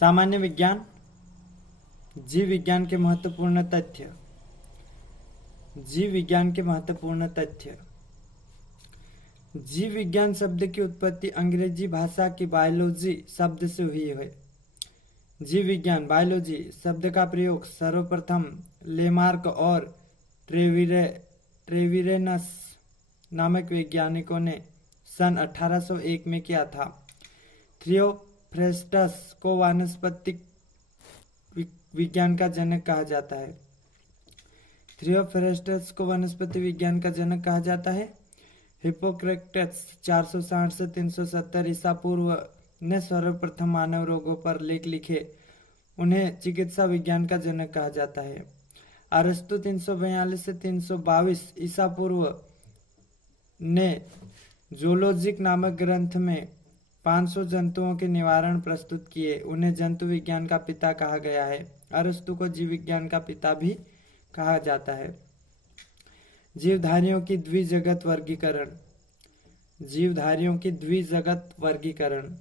सामान्य विज्ञान, जीव विज्ञान के महत्वपूर्ण तथ्य। जीव विज्ञान के महत्वपूर्ण तथ्य। जीव विज्ञान शब्द की उत्पत्ति अंग्रेजी भाषा की बायोलॉजी शब्द से हुई है। जीव विज्ञान बायोलॉजी शब्द का प्रयोग सर्वप्रथम लेमार्क और ट्रेविरेनस नामक वैज्ञानिकों ने सन 1801 में किया था। थियोफ्रेस्टस को वानस्पतिक विज्ञान का जनक कहा जाता है। थियोफ्रेस्टस को वनस्पति विज्ञान का जनक कहा जाता है। हिप्पोक्रेटस 460 से 370 ईसा पूर्व ने सर्वप्रथम मानव रोगों पर लेख लिखे। उन्हें चिकित्सा विज्ञान का जनक कहा जाता है। अरस्तु 342 से 322 ईसा पूर्व ने जूलॉजिक नामक ग्रंथ में 500 जंतुओं के निवारण प्रस्तुत किए। उन्हें जंतु विज्ञान का पिता कहा गया है। अरस्तु को जीव विज्ञान का पिता भी कहा जाता है। जीवधारियों की द्विजगत वर्गीकरण। जीवधारियों की द्विजगत वर्गीकरण।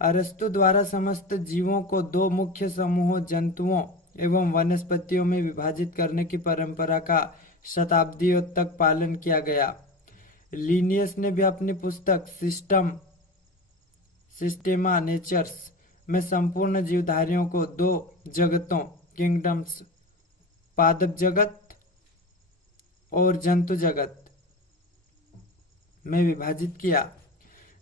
अरस्तु द्वारा समस्त जीवों को दो मुख्य समूहों जंतुओं एवं वनस्पतियों में विभाजित करने की परंपरा का शताब्दियों तक पालन किया गया। लिनियस ने भी अपनी पुस्तक सिस्टेमा नेचर्स में संपूर्ण जीवधारियों को दो जगतों किंगडम्स, पादप जगत और जंतु जगत में विभाजित किया।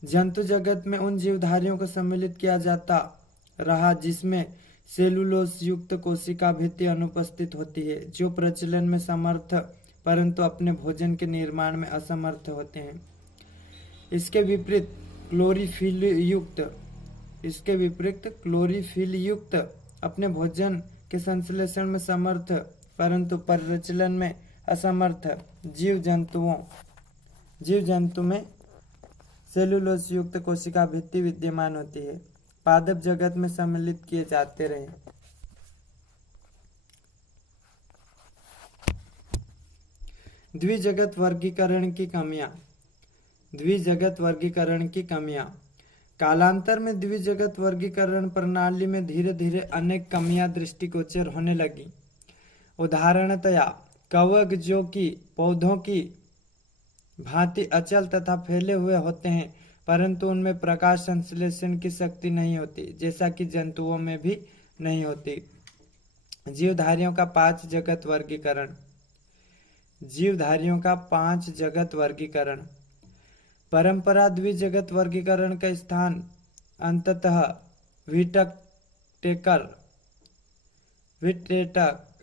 जंतु जगत में उन जीवधारियों को सम्मिलित किया जाता रहा जिसमें सेलुलोस युक्त कोशिका भित्ति अनुपस्थित होती है, जो प्रचलन में समर्थ परंतु अपने भोजन के निर्माण में असमर्थ होते हैं। इसके विपरीत क्लोरीफिल युक्त अपने भोजन के संश्लेषण में समर्थ परंतु प्रचलन में असमर्थ जीव जंतु में सेलुलोस युक्त कोशिका भित्ति विद्यमान होती है। पादप जगत में सम्मिलित किए जाते रहे। द्विजगत वर्गीकरण की कमियां। द्विजगत वर्गीकरण की कमियां। कालांतर में द्विजगत वर्गीकरण प्रणाली में धीरे धीरे अनेक कमियां दृष्टिगोचर होने लगी। उदाहरणतया कवक, जो कि पौधों की भांति अचल तथा फैले हुए होते हैं, परंतु उनमें प्रकाश संश्लेषण की शक्ति नहीं होती, जैसा कि जंतुओं में भी नहीं होती। जीवधारियों का 5 जगत वर्गीकरण। जीवधारियों का 5 जगत वर्गीकरण। परंपरा द्विजगत वर्गीकरण का स्थान अंततः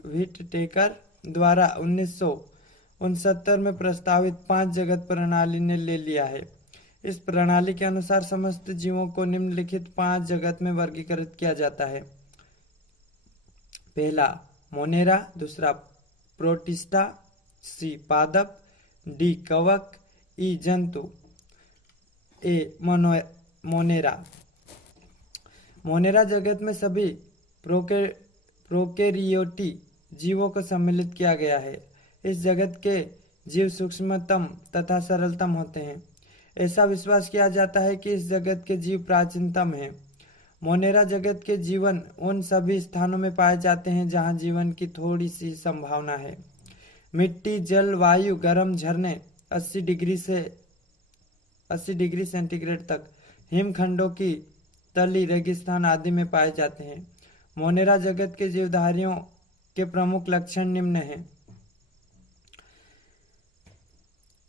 व्हिटेकर द्वारा 1969 में प्रस्तावित 5 जगत प्रणाली ने ले लिया है। इस प्रणाली के अनुसार समस्त जीवों को निम्नलिखित 5 जगत में वर्गीकृत किया जाता है। पहला मोनेरा, दूसरा प्रोटिस्टा, सी पादप, डी कवक, ई जंतु, ए मोनेरा। मोनेरा जगत में सभी प्रोकैरियोटी जीवों को सम्मिलित किया गया है। इस जगत के जीव सूक्ष्मतम तथा सरलतम होते हैं। ऐसा विश्वास किया जाता है कि इस जगत के जीव प्राचीनतम हैं। मोनेरा जगत के जीवन उन सभी स्थानों में पाए जाते हैं जहां जीवन की थोड़ी सी संभावना है। मिट्टी, जल, वायु, गर्म झरने 80 डिग्री सेंटीग्रेड तक, हिमखंडों की तली, रेगिस्तान आदि में पाए जाते हैं। मोनेरा जगत के जीवधारियों के प्रमुख लक्षण निम्न हैं।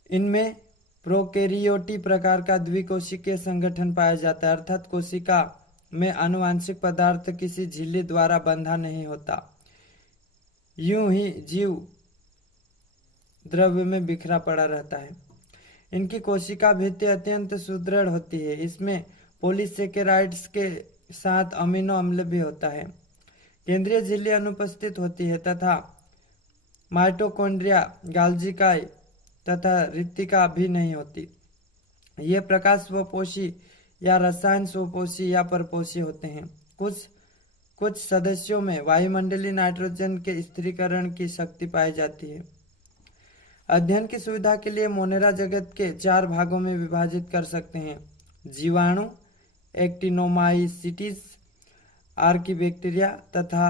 इनमें प्रोकैरियोटी प्रकार का द्विकोशिकीय संगठन पाया जाता है, अर्थात कोशिका में आनुवांशिक पदार्थ किसी झिल्ली द्वारा बंधा नहीं होता। यूं ही जीव द्रव्य में बिखरा पड़ा रहता है। इनकी कोशिका भित्ति अत्यंत सुदृढ़ होती है। इसमें पॉलीसेकेराइड्स के साथ अमीनो अम्ल भी होता है। केंद्रीय झिल्ली अनुपस्थित होती है तथा माइटोकॉन्ड्रिया, गाल्जिकाई तथा रिक्तिका भी नहीं होती। ये प्रकाश स्वपोषी या रसायन स्वपोषी या परपोषी होते हैं। कुछ सदस्यों में वायुमंडलीय नाइट्रोजन के स्थिरीकरण की शक्ति पाई जाती है। अध्ययन की सुविधा के लिए मोनेरा जगत के 4 भागों में विभाजित कर सकते हैं: जीवाणु, एक्टिनोमाइसिटिस, आर्कीबैक्टीरिया तथा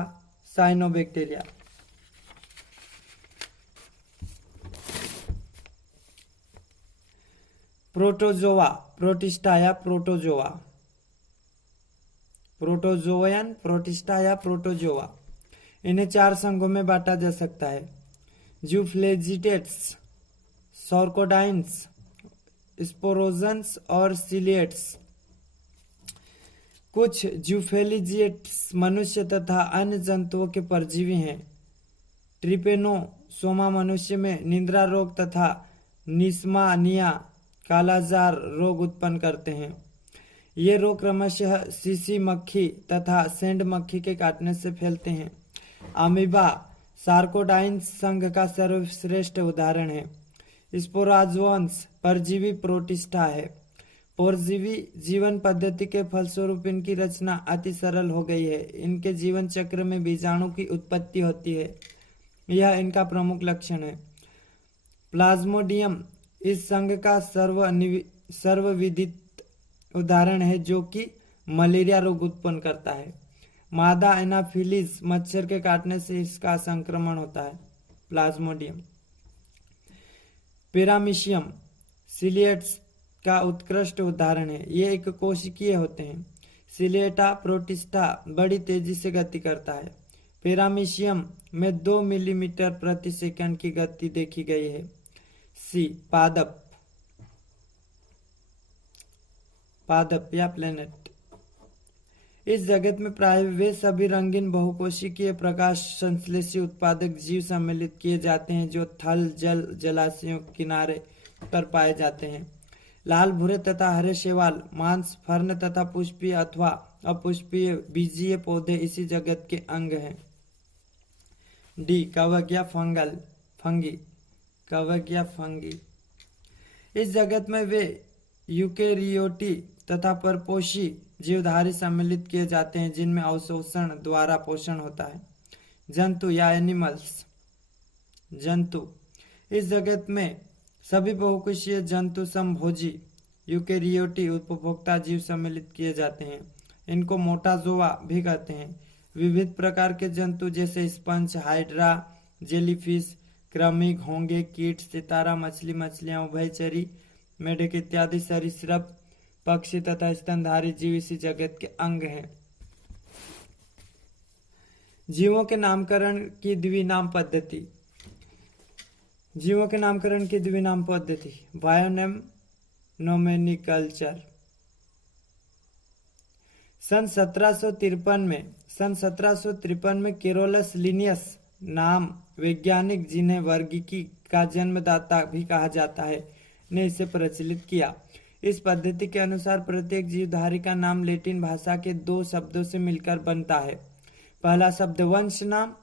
साइनोबैक्टीरिया। प्रोटोजोआ, प्रोटिस्टा या प्रोटोजोआ, प्रोटोजोयन, प्रोटिस्टा या प्रोटोजोआ। इन्हें 4 संघों में बांटा जा सकता है: जूफ्लेजिटेट्स, सॉर्कोडाइन्स, स्पोरोजन्स और सिलिएट्स। कुछ जूफ्लेजिएट्स मनुष्य तथा अन्य जंतुओं के परजीवी हैं। ट्रिपेनोसोमा मनुष्य में निद्रा रोग तथा निस्मानिया, कालाजार रोग उत्पन्न करते हैं। ये रोग क्रमशः सीसी मक्खी तथा सेंड मक्खी के काटने से फैलते हैं। अमीबा सार्कोडाइन्स संघ का सर्वश्रेष्ठ उदाहरण है। स्पोराजोन्स परजीवी प्रोटिस्टा है। परजीवी जीवन पद्धति के फलस्वरूप इनकी रचना अति सरल हो गई है। इनके जीवन चक्र में बीजाणु की उत्पत्ति होती है, यह इनका प्रमुख लक्षण है। प्लाज्मोडियम इस संघ का सर्वविदित उदाहरण है, जो कि मलेरिया रोग उत्पन्न करता है। मादा एनाफिलीज मच्छर के काटने से इसका संक्रमण होता है। प्लाज्मोडियम। पैरामीशियम सिलिएट्स का उत्कृष्ट उदाहरण है। ये एक कोशिकीय होते हैं। सिलिएटा प्रोटिस्टा बड़ी तेजी से गति करता है। पैरामीशियम में 2 मिलीमीटर प्रति सेकंड की गति देखी गई है। सी पादप, पादप या प्लेनेट। इस जगत में प्राय वे सभी रंगीन बहुकोशिकीय प्रकाश संश्लेषी उत्पादक जीव सम्मिलित किए जाते हैं जो थल जल जलाशयों के किनारे पर पाए जाते हैं। लाल भूरे तथा हरे शैवाल, मांस, फर्न तथा पुष्पीय अथवा अपुष्पीय बीजीय पौधे इसी जगत के अंग हैं। डी कवक या फंगी, कवक या फंगी। इस जगत में वे यूकेरियोटी तथा परपोषी जीवधारी सम्मिलित किए जाते हैं जिनमें अवशोषण द्वारा पोषण होता है। जंतु या एनिमल्स, जंतु। इस जगत में सभी बहुकोशीय जंतु समभोजी यूकेरियोटी उपभोक्ता जीव सम्मिलित किए जाते हैं। इनको मोटाजोआ भी कहते हैं। विविध प्रकार के जंतु जैसे स्पंज, हाइड्रा, जेलीफिश, कृमि, घोंगे, कीट, सितारा, मछली, मछलियां, उभयचरी, मेढक इत्यादि सरीसृप, पक्षी तथा स्तनधारी जीव इसी जगत के अंग हैं। जीवों के नामकरण की द्विनाम पद्धति। जीवों के नामकरण की द्विनाम पद्धति बायोनेम नोमेनिकल्चर। सन 1753 में केरोलस लिनियस नाम वैज्ञानिक, जिन्हें वर्गीकी का जन्मदाता भी कहा जाता है, ने इसे प्रचलित किया। इस पद्धति के अनुसार प्रत्येक जीवधारी का नाम लैटिन भाषा के 2 शब्दों से मिलकर बनता है। पहला शब्द वंश नाम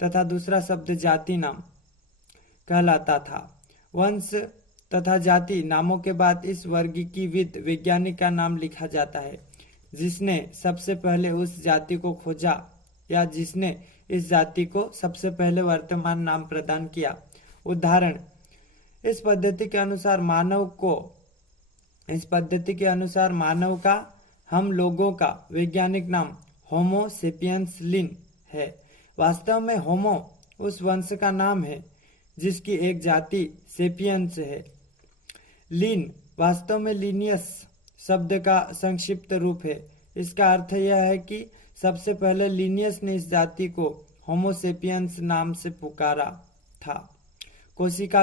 तथा दूसरा शब्द जाति नाम कहलाता था। वंश तथा जाति नामों के बाद इस वर्गीकीविद वैज्ञानिक का नाम लिखा जाता है जिसने सबसे पहले उस जाति को खोजा या जिसने इस जाति को सबसे पहले वर्तमान नाम प्रदान किया। उदाहरण, इस पद्धति के अनुसार मानव का, हम लोगों का वैज्ञानिक नाम होमो सेपियंस लिन है। वास्तव में होमो उस वंश का नाम है जिसकी एक जाति सेपियंस है। लिन वास्तव में लीनियस शब्द का संक्षिप्त रूप है। इसका अर्थ यह है कि सबसे पहले लीनियस ने इस जाति को होमो सेपियंस नाम से पुकारा था। कोशिका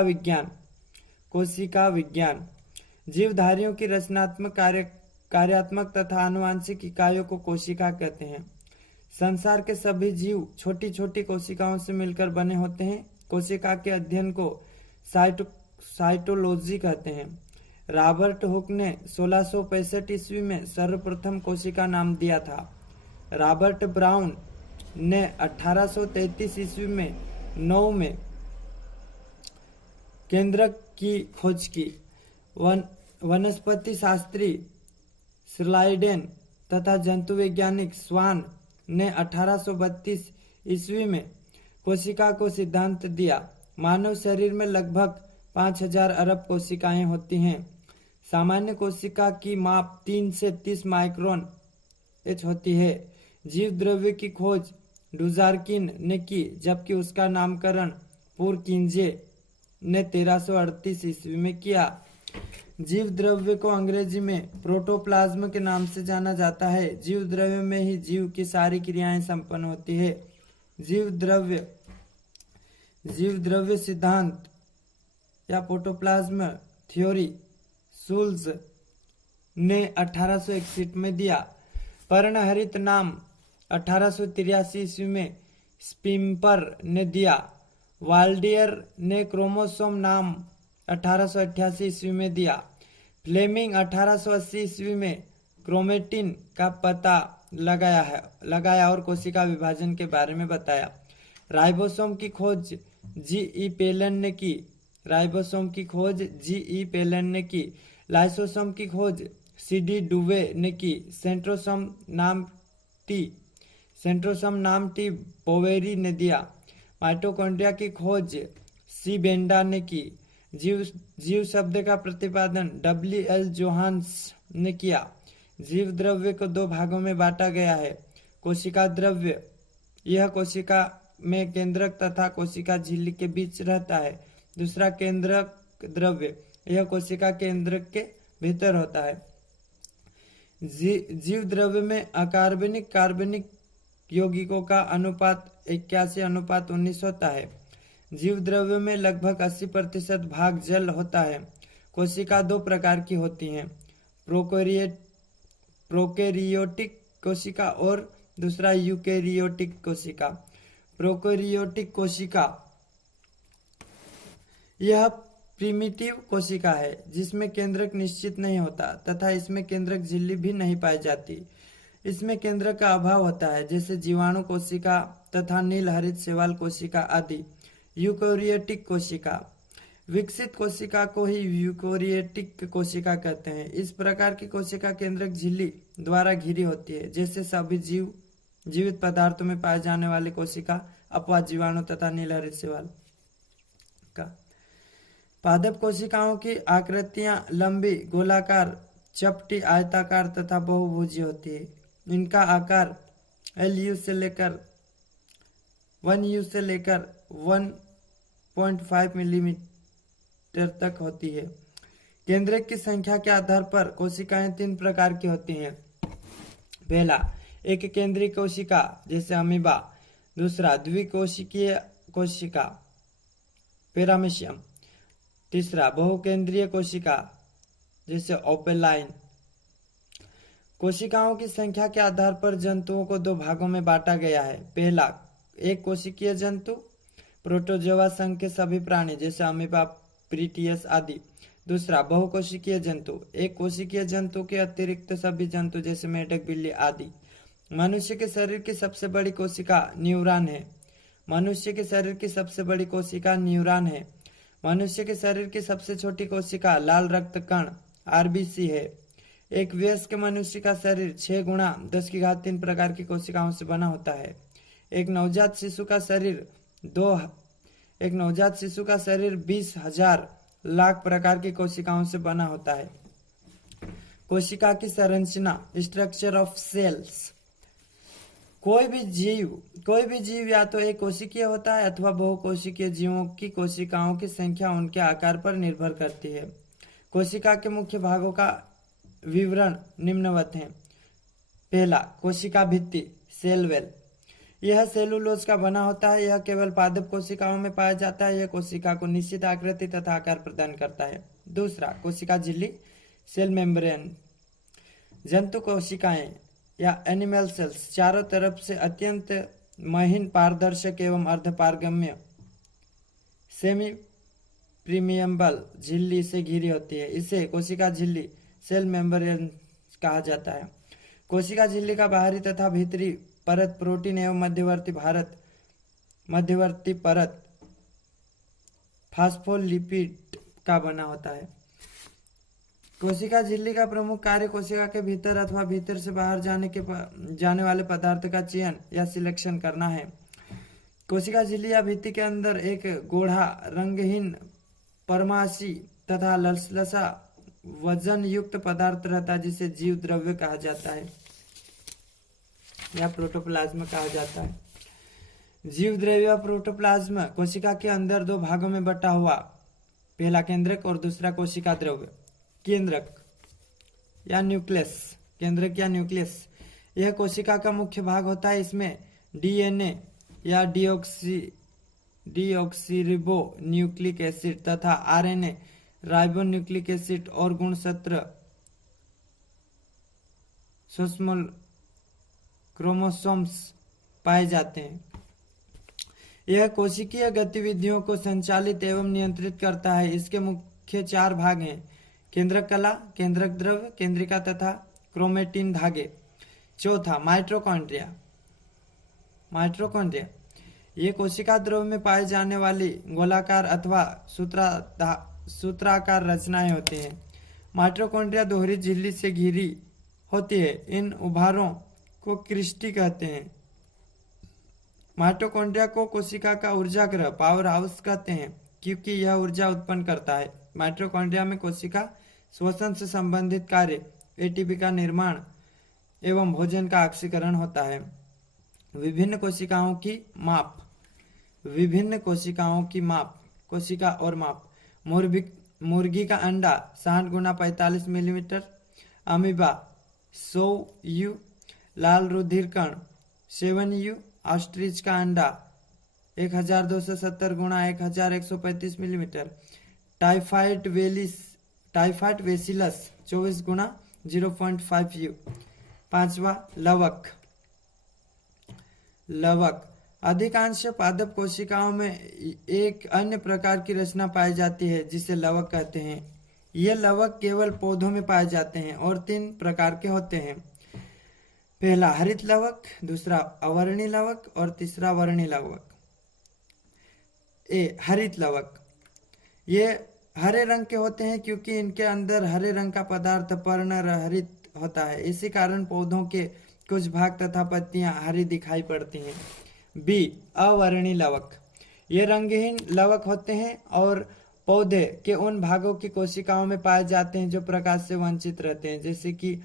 विज्ञान जीवधारियों की रचनात्मक, कार्यात्मक तथा आनुवांशिक इकाइयों को कोशिका कहते हैं। संसार के सभी जीव छोटी छोटी कोशिकाओं से मिलकर बने होते हैं। कोशिका के अध्ययन को साइटोलॉजी कहते हैं। रॉबर्ट हुक ने 1665 ईस्वी में सर्वप्रथम कोशिका नाम दिया था। रॉबर्ट ब्राउन ने 1833 ईस्वी में 9 में केंद्रक की खोज की। वनस्पति शास्त्री स्लाइडेन तथा जंतु वैज्ञानिक स्वान ने 1832 ईस्वी में कोशिका को सिद्धांत दिया। मानव शरीर में लगभग 5000 अरब कोशिकाएं होती हैं। सामान्य कोशिका की माप 3 से 30 माइक्रोन एच होती है। जीव द्रव्य की खोज डुजार्किन ने की, जबकि उसका नामकरण पुरकिंजे ने 1338 ईस्वी में किया। जीव द्रव्य को अंग्रेजी में प्रोटोप्लाज्म के नाम से जाना जाता है। जीव द्रव्य में ही जीव की सारी क्रियाएं संपन्न होती है। जीव द्रव्य सिद्धांत या प्रोटोप्लाज्म थ्योरी शुल्ज ने 1861 में दिया। पर्णहरित नाम 1883 ईस्वी में स्पिम्पर ने दिया। वाल्डियर ने क्रोमोसोम नाम 1888 ईस्वी में दिया। फ्लेमिंग 1880 ईस्वी में क्रोमेटिन का पता लगाया और कोशिका विभाजन के बारे में बताया। राइबोसोम की खोज जी.ई. पेलन ने की। लाइसोसोम की खोज सी.डी. डुवे ने की। सेंट्रोसोम नाम टी. बोवेरी ने दिया। माइटोकॉन्ड्रिया की खोज सी. बेंडा ने की। जीव शब्द का प्रतिपादन W.L. जोहान्स ने किया। जीव द्रव्य को 2 भागों में बांटा गया है। कोशिका द्रव्य, यह कोशिका में केंद्रक तथा कोशिका झिल्ली के बीच रहता है। दूसरा केंद्रक द्रव्य, यह कोशिका केंद्रक के भीतर होता है। जीव द्रव्य में अकार्बनिक कार्बनिक यौगिकों का अनुपात 81:19 होता है। जीव द्रव्य में लगभग 80% भाग जल होता है। कोशिका 2 प्रकार की होती हैं, प्रोकैरियोटिक कोशिका और दूसरा यूकैरियोटिक कोशिका। प्रोकैरियोटिक कोशिका यह प्रिमिटिव कोशिका है जिसमें केंद्रक निश्चित नहीं होता तथा इसमें केंद्रक झिल्ली भी नहीं पाई जाती। इसमें केंद्रक का अभाव होता है, जैसे जीवाणु कोशिका तथा नील हरित शैवाल कोशिका आदि। यूकैरियोटिक कोशिका, विकसित कोशिका को ही यूकैरियोटिक कोशिका कहते हैं। इस प्रकार की कोशिका केंद्रक झिल्ली द्वारा घिरी होती है, जैसे सभी जीवित पदार्थों में पाए जाने वाले कोशिका, अपवाद जीवाणु तथा नील हरित शैवाल का। पादप कोशिकाओं की आकृतियां लंबी, गोलाकार, चपटी, आयताकार तथा बहुभुजी होती है। इनका आकार 1U से लेकर 1.5 मिलीमीटर तक होती है। केंद्रक की संख्या के आधार पर कोशिकाएं 3 प्रकार की होती हैं। पहला, एक केंद्रीय कोशिका जैसे अमीबा। दूसरा, द्विकोशिकीय कोशिका पैरामीशियम। तीसरा, बहुकेंद्रीय कोशिका जैसे ओपेलाइन। कोशिकाओं की संख्या के आधार पर जंतुओं को 2 भागों में बांटा गया है। पहला, एक कोशिकीय जंतु, प्रोटोजोआ संघ के सभी प्राणी जैसे अमीबा, प्रीटियस आदि। दूसरा, बहुकोशिकीय जंतु, एक कोशिकीय जंतु के अतिरिक्त सभी जंतु जैसे मेढक, बिल्ली आदि। मनुष्य के शरीर की सबसे बड़ी कोशिका न्यूरॉन है। मनुष्य के शरीर की सबसे बड़ी कोशिका न्यूरॉन है। मनुष्य के शरीर की सबसे छोटी कोशिका लाल रक्त कण आरबीसी है। एक वयस्क मनुष्य का शरीर 6×10³ प्रकार की कोशिकाओं से बना होता है। एक नवजात शिशु का शरीर 20,000 लाख प्रकार की कोशिकाओं से बना होता है। कोशिका की संरचना, स्ट्रक्चर ऑफ सेल्स। कोई भी जीव या तो एक कोशिकीय होता है अथवा बहुकोशिकीय। जीवों की कोशिकाओं की संख्या उनके आकार पर निर्भर करती है। कोशिका के मुख्य भागों का विवरण निम्नवत है। पहला, कोशिका भित्ति, सेल वेल। यह सेलुलोज का बना होता है। यह केवल पादप कोशिकाओं में पाया जाता है। यह कोशिका को निश्चित आकृति तथा आकार प्रदान करता है। दूसरा, कोशिका झिल्ली, सेल मेम्ब्रेन। जंतु कोशिकाएं या एनिमल सेल्स चारों तरफ से अत्यंत महीन, पारदर्शक एवं अर्धपारगम्य सेमी प्रीमियम्बल झिल्ली से घिरी होती है। इसे कोशिका झिल्ली, सेल मेम्ब्रेन कहा जाता है। कोशिका झिल्ली का बाहरी तथा भीतरी परत प्रोटीन एवं मध्यवर्ती परत फास्फोलिपिड का बना होता है। कोशिका झिल्ली का प्रमुख कार्य कोशिका के भीतर अथवा भीतर से बाहर जाने वाले पदार्थ का चयन या सिलेक्शन करना है। कोशिका झिल्ली या भित्ति के अंदर एक गोढ़ा, रंगहीन, परमाशी तथा लसलसा वजन युक्त पदार्थ रहता है जिसे जीव द्रव्य कहा जाता है या प्रोटोप्लाज्म कहा जाता है। जीव द्रव्य प्रोटोप्लाज्म कोशिका के अंदर दो भागों में बटा हुआ, पहला केंद्रक और दूसरा कोशिका द्रव्य। केंद्रक या न्यूक्लियस, केंद्रक या न्यूक्लियस यह कोशिका का मुख्य भाग होता है। इसमें डीएनए या डीऑक्सीरिबो न्यूक्लिक एसिड तथा आरएनए राइबो न्यूक्लिक एसिड और गुणसूत्र सूक्ष्म क्रोमोसोम्स पाए जाते हैं। यह कोशिकीय गतिविधियों को संचालित एवं नियंत्रित करता है। इसके मुख्य 4 भाग हैं: केंद्रक कला, केंद्रक द्रव्य, केंद्रिका तथा क्रोमेटिन धागे। चौथा, माइटोकॉन्ड्रिया। माइटोकॉन्ड्रिया ये कोशिका द्रव्य में पाए जाने वाली गोलाकार अथवा सूत्राकार रचनाएं होती हैं। माइटोकॉन्ड्रिया दोहरी झिल्ली से घिरी होती है। इन उभारों को क्रिस्टी कहते हैं। माइटोकॉन्ड्रिया को कोशिका का ऊर्जा गृह, पावर हाउस कहते हैं, क्योंकि यह ऊर्जा उत्पन्न करता है। माइटोकॉन्ड्रिया में कोशिका श्वसन से संबंधित कार्य, एटीपी का निर्माण एवं भोजन का ऑक्सीकरण होता है। विभिन्न कोशिकाओं की माप, कोशिका और माप। मुर्गी का अंडा 60 गुना 45 मिलीमीटर, अमीबा 100 यू, लाल रुधिर कण 7 यू, ऑस्ट्रिच का अंडा 1270 गुना 1135 मिलीमीटर, टाइफाइड वेसिलस 24 गुना 0.5 यू। 5वां, लवक। अधिकांश पादप कोशिकाओं में एक अन्य प्रकार की रचना पाई जाती है जिसे लवक कहते हैं। ये लवक केवल पौधों में पाए जाते हैं और 3 प्रकार के होते हैं। पहला हरित लवक, दूसरा अवर्णी लवक और तीसरा वर्णी लवक। हरित लवक ये हरे रंग के होते हैं क्योंकि इनके अंदर हरे रंग का पदार्थ पर्णरहित होता है। इसी कारण पौधों के कुछ भाग तथा पत्तियां हरी दिखाई पड़ती हैं। बी, अवर्णी लवक। ये रंगहीन लवक होते हैं और पौधे के उन भागों की कोशिकाओं में पाए जाते हैं जो प्रकाश से वंचित रहते हैं, जैसे कि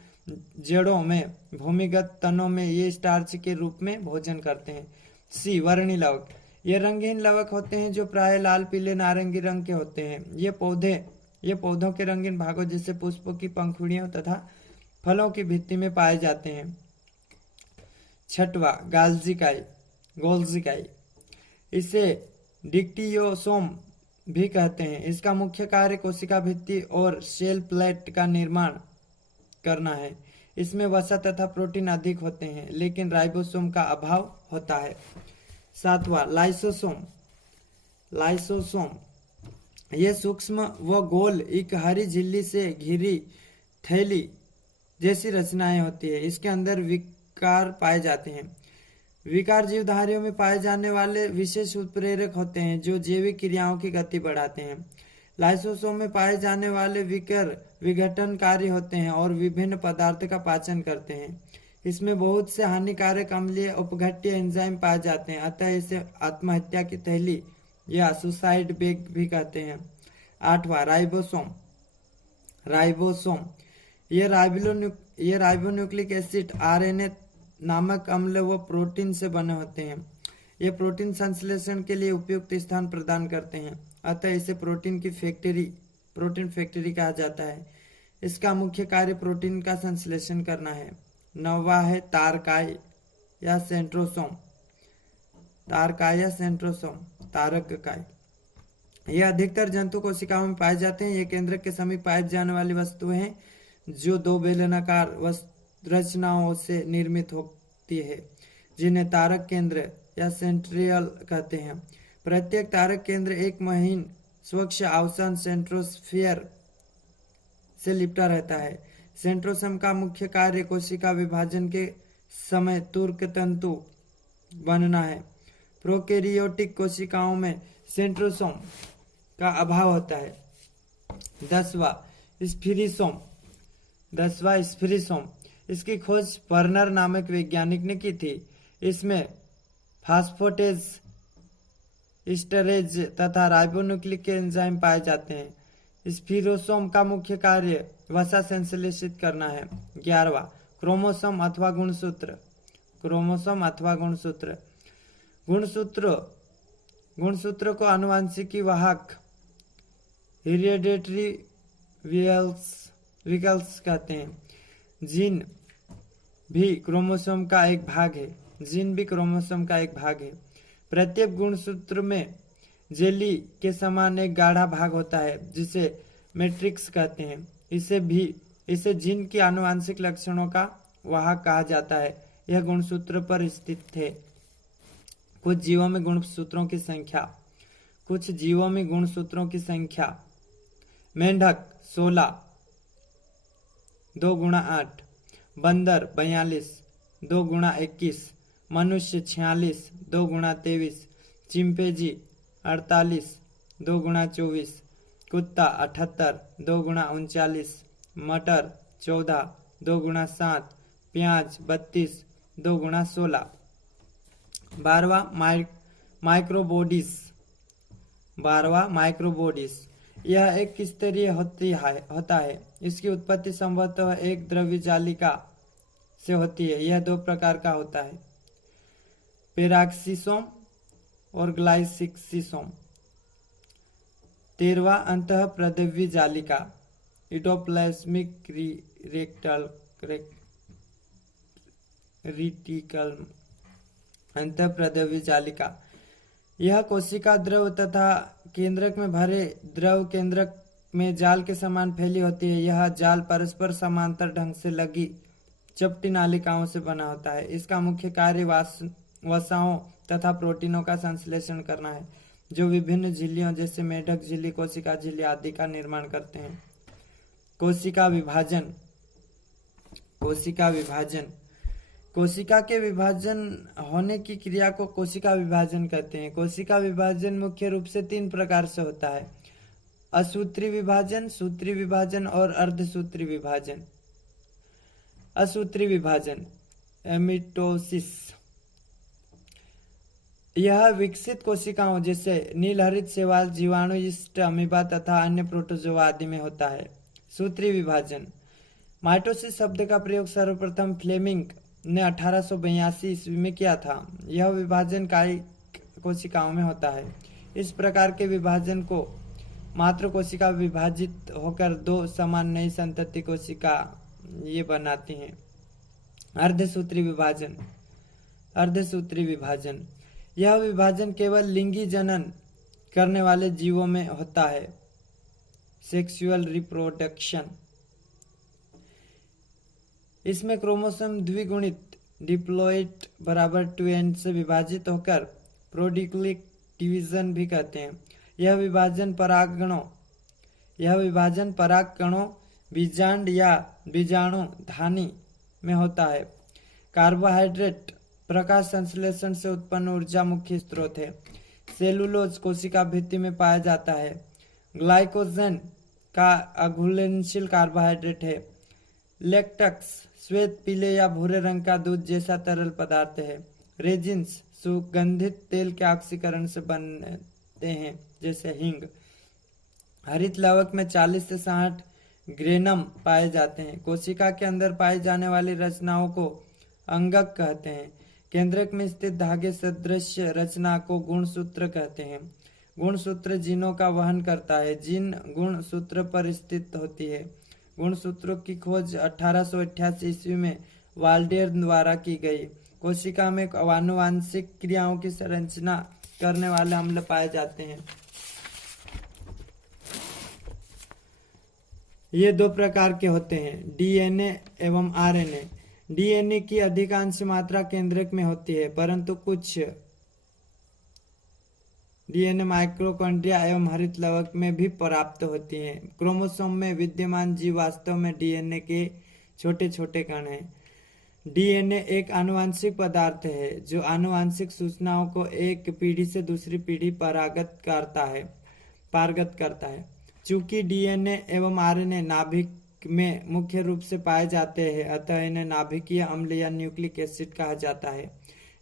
जड़ों में, भूमिगत तनों में ये स्टार्च के रूप में भोजन करते हैं। सी, वर्णी लवक। ये रंगहीन लवक होते हैं जो प्राय लाल, पीले, नारंगी रंग के होते हैं। ये पौधों के रंगीन भागों जैसे पुष्पों की पंखुड़ियों तथा फलों की भित्ति में पाए जाते हैं। 6वां, गोल्जिकाई। इसे डिक्टियोसोम भी कहते हैं। इसका मुख्य कार्य कोशिका भित्ति और सेल प्लेट का निर्माण करना है। इसमें वसा तथा प्रोटीन अधिक होते हैं, लेकिन राइबोसोम का अभाव होता है। 7वां, लाइसोसोम। यह सूक्ष्म व गोल एक हरी झिल्ली से घिरी थैली जैसी रचनाएं होती है। इसके अंदर विकार पाए जाते हैं। विकार जीवधारियों में पाए जाने वाले विशेष उत्प्रेरक होते हैं जो जैविक क्रियाओं की गति बढ़ाते हैं। लाइसोसोम में पाए जाने वाले विकर विघटनकारी होते हैं और विभिन्न पदार्थ का पाचन करते हैं। इसमें बहुत से हानिकारक अम्लीय उपघट्य एंजाइम पाए जाते हैं, अतः इसे आत्महत्या की थैली या सुसाइड बैग भी कहते हैं। 8वां, राइबोसोम। ये राइबोन्यूक्लिक एसिड, आरएनए नामक अम्ल व प्रोटीन से बने होते हैं। ये प्रोटीन संश्लेषण के लिए उपयुक्त स्थान प्रदान करते हैं, अतः इसे प्रोटीन फैक्ट्री कहा जाता है। इसका मुख्य कार्य प्रोटीन का संश्लेषण करना है। 9वां है तारकाय या सेंट्रोसोम। तारककाय। यह अधिकतर जंतु कोशिकाओं में पाए जाते हैं। ये केंद्रक के समीप पाई जाने वाली वस्तुएं हैं जो 2 बेलनाकार रचनाओं से निर्मित होती है, जिन्हें तारक केंद्र या सेंट्रियल कहते हैं। प्रत्येक तारक केंद्र एक महीन स्वच्छ आवसन सेंट्रोस्फीयर से लिपटा रहता है। सेंट्रोसोम का मुख्य कार्य कोशिका विभाजन के समय तुर्क तंतु बनना है। प्रोकैरियोटिक कोशिकाओं में सेंट्रोसोम का अभाव होता है। 10वां, स्फीरिसोम। इसकी खोज पर्नर नामक वैज्ञानिक ने की थी। इसमें फास्फोटेज, एस्टरेज तथा राइबोन्यूक्लिक के एंजाइम पाए जाते हैं। स्फीरोसोम का मुख्य कार्य वसा संश्लेषित करना है। 11वां क्रोमोसोम अथवा गुणसूत्र। क्रोमोसोम अथवा गुणसूत्र। गुणसूत्र को आनुवंशिकी वाहक हेरिडेटरी व्हीकल्स कहते हैं। जीन भी क्रोमोसोम का एक भाग है। प्रत्येक गुणसूत्र में जेली के समान एक गाढ़ा भाग होता है जिसे मैट्रिक्स कहते हैं। इसे जीन की आनुवंशिक लक्षणों का वाहक कहा जाता है। यह गुणसूत्र पर स्थित थे। कुछ जीवों में गुणसूत्रों की संख्या मेंढक 16 2 × 8, बंदर 42 2 × 21, मनुष्य 46 2 × 23, चिंपैंजी 48 2 × 24, कुत्ता 78 2 × 39, मटर 14 2 × 7, प्याज 32 2 × 16। 12वां माइक्रोबोडिस। यह एक स्तरीय होता है। इसकी उत्पत्ति संभवतः एक द्रव्य जालिका से होती है। यह 2 प्रकार का होता है, पेराक्सीसोम और ग्लाइसिक्सीसोम। 13वां अंतःप्रद्रव्य जालिका, इटोप्लाज्मिक रेटिकल्म। अंतःप्रद्रव्य जालिका यह कोशिका द्रव तथा केंद्रक में भरे द्रव केंद्रक में जाल के समान फैली होती है। यह जाल परस्पर समांतर ढंग से लगी चपटी नालिकाओं से बना होता है। इसका मुख्य कार्य वसाओं तथा प्रोटीनों का संश्लेषण करना है, जो विभिन्न झिल्लियों जैसे मेढक झिल्ली, कोशिका झिल्ली आदि का निर्माण करते हैं। कोशिका विभाजन। कोशिका के विभाजन होने की क्रिया को कोशिका विभाजन कहते हैं। कोशिका विभाजन मुख्य रूप से 3 प्रकार से होता है, असूत्री विभाजन, सूत्री विभाजन और अर्धसूत्री विभाजन। असूत्री विभाजन एमिटोसिस। यह विकसित कोशिकाओं जैसे नीलहरित शैवाल, जीवाणु, यीस्ट, अमीबा तथा अन्य प्रोटोजोआ आदि में होता है। सूत्री विभाजन। माइटोसिस शब्द का प्रयोग सर्वप्रथम फ्लेमिंग ने 1882 ईस्वी में किया था। यह विभाजन कायिक कोशिकाओं में होता है। इस प्रकार के विभाजन को मात्र कोशिका विभाजित होकर 2 समान नई संतति कोशिका ये बनाती हैं। अर्धसूत्री विभाजन। यह विभाजन केवल लिंगी जनन करने वाले जीवों में होता है, सेक्सुअल रिप्रोडक्शन। इसमें क्रोमोसोम द्विगुणित डिप्लॉइड बराबर 2n से विभाजित होकर प्रोडिक्लिक डिवीजन भी कहते हैं। यह विभाजन परागकणों बीजांड या बीजाणु धानी में होता है। कार्बोहाइड्रेट प्रकाश संश्लेषण से उत्पन्न ऊर्जा मुख्य स्रोत है। सेलुलोज कोशिका भित्ति में पाया जाता है। ग्लाइकोजन का अघुलनशील कार्बोहाइड्रेट है। लैक्टस श्वेत पीले या भूरे रंग का दूध जैसा तरल पदार्थ है। रेजिन्स सुगंधित तेल के ऑक्सीकरण से बनते हैं, जैसे हींग। हरित लवक में 40 से 60 ग्रेनम पाए जाते हैं। कोशिका के अंदर पाई जाने वाली रचनाओं को अंगक कहते हैं। केंद्रक में स्थित धागे सदृश रचना को गुणसूत्र कहते हैं। गुणसूत्र जीनों का वहन करता है। जीन गुणसूत्र पर स्थित होती है। गुणसूत्रों की खोज 1888 ईस्वी में वाल्डेयर द्वारा की गई। कोशिका में आनुवांशिक क्रियाओं की संरचना करने वाले अम्ल पाए जाते हैं। ये 2 प्रकार के होते हैं, डीएनए एवं आरएनए। डीएनए की अधिकांश मात्रा केंद्रक में होती है, परंतु कुछ डीएनए माइटोकॉन्ड्रिया एवं हरित लवक में भी प्राप्त होती हैं। क्रोमोसोम में विद्यमान जीव वास्तव में डीएनए के छोटे छोटे कण हैं। डीएनए एक आनुवंशिक पदार्थ है जो आनुवंशिक सूचनाओं को एक पीढ़ी से दूसरी पीढ़ी पारगत करता है। चूंकि डीएनए एवं आरएनए नाभिक में मुख्य रूप से पाए जाते हैं, अतः इन्हें नाभिकीय अम्ल या न्यूक्लिक एसिड कहा जाता है।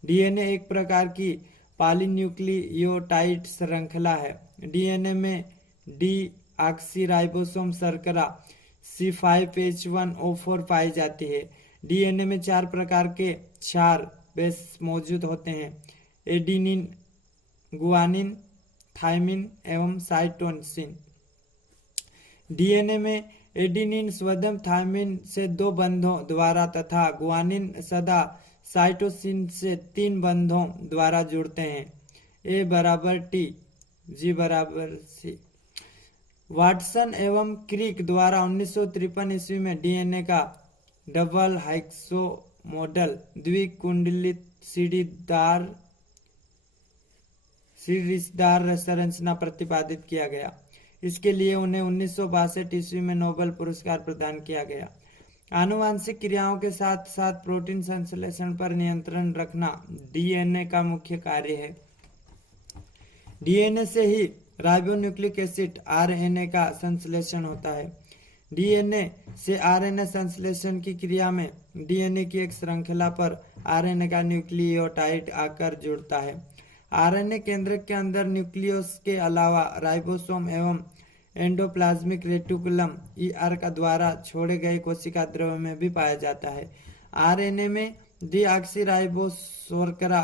डीएनए एक प्रकार की पॉलीन्यूक्लियोटाइड श्रृंखला है। डीएनए में डी ऑक्सीराइबोसोम शर्करा C5H10 पाई जाती है। डीएनए में 4 प्रकार के क्षार बेस मौजूद होते हैं: एडिनिन, गुआनिन, थाइमिन एवं साइटोसिन। डीएनए में एडिनिन स्वयं थाइमिन से 2 बंधों द्वारा तथा गुआनिन सदा साइटोसिन से 3 बंधों द्वारा जुड़ते हैं। A बराबर T, G बराबर C। वाटसन एवं क्रिक द्वारा 1953 ईस्वी में डीएनए का डबल हेक्सो मॉडल द्विकुंडलित सीढ़ीदार संरचना प्रतिपादित किया गया। इसके लिए उन्हें 1962 ईस्वी में नोबेल पुरस्कार प्रदान किया गया। आनुवांशिक क्रियाओं के साथ साथ प्रोटीन संश्लेषण पर नियंत्रण रखना डीएनए का मुख्य कार्य है। डीएनए से ही राइबोन्यूक्लिक एसिड आरएनए का संश्लेषण होता है। डीएनए से आरएनए संश्लेषण की क्रिया में डीएनए की एक श्रृंखला पर आरएनए का न्यूक्लियोटाइड आकर जुड़ता है। आरएनए केंद्रक के अंदर न्यूक्लियस के अलावा राइबोसोम एवं एंडोप्लाज्मिक रेटिकुलम ईआर का द्वारा छोड़े गए कोशिका द्रव्य में भी पाया जाता है। आरएनए में डीऑक्सीराइबोशर्करा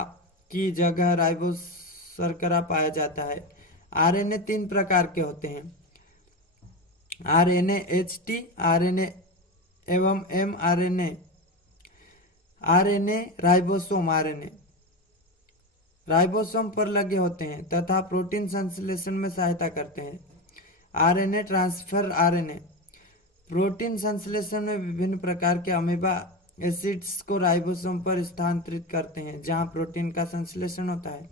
की जगह राइबोशर्करा पाया जाता है। आरएनए 3 प्रकार के होते हैं: आरएनए, एचटी आरएनए एवं mRNA. RNA ribosome RNA ribosome पर लगे होते हैं तथा प्रोटीन संश्लेषण में सहायता करते हैं। आरएनए ट्रांसफर आरएनए प्रोटीन संश्लेषण में विभिन्न प्रकार के अमीबा एसिड्स को राइबोसोम पर स्थानांतरित करते हैं जहां प्रोटीन का संश्लेषण होता है।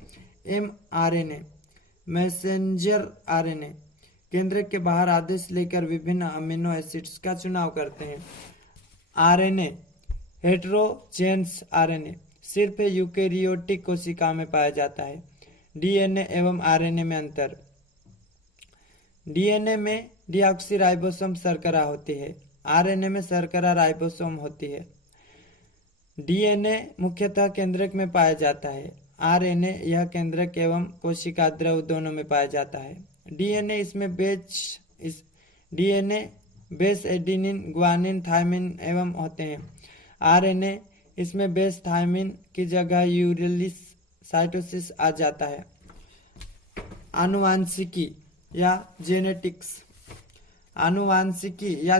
एमआरएनए मैसेंजर आरएनए केंद्रक के बाहर आदेश लेकर विभिन्न अमीनो एसिड्स का चुनाव करते हैं। आरएनए हेटेरोजेनस आरएनए सिर्फ यूकेरियोटिक कोशिका में पाया जाता है। डीएनए एवं आरएनए में अंतर: डीएनए में डीऑक्सीराइबोसोम शर्करा होती है, आरएनए में शर्करा राइबोसोम होती है। डीएनए मुख्यतः केंद्रक में पाया जाता है। आरएनए यह केंद्रक एवं कोशिका द्रव दोनों में पाया जाता है। DNA base adenine, guanine, thymine एवं होते हैं। आरएनए इसमें बेस थाइमिन की जगह यूरिलिस साइटोसिस आ जाता है। आनुवांशिकी या जेनेटिक्स। आनुवांशिकी या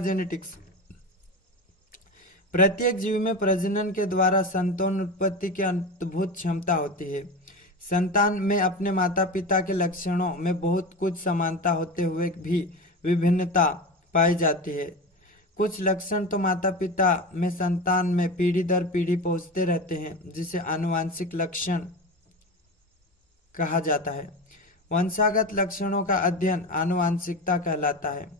जेनेटिक्स प्रत्येक जीव में प्रजनन के द्वारा संतान उत्पत्ति की अद्भुत क्षमता होती है। संतान में अपने माता पिता के लक्षणों में बहुत कुछ समानता होते हुए भी विभिन्नता पाई जाती है। कुछ लक्षण तो माता पिता में संतान में पीढ़ी दर पीढ़ी पहुंचते रहते हैं, जिसे आनुवांशिक लक्षण कहा जाता है। वंशागत लक्षणों का अध्ययन आनुवांशिकता कहलाता है।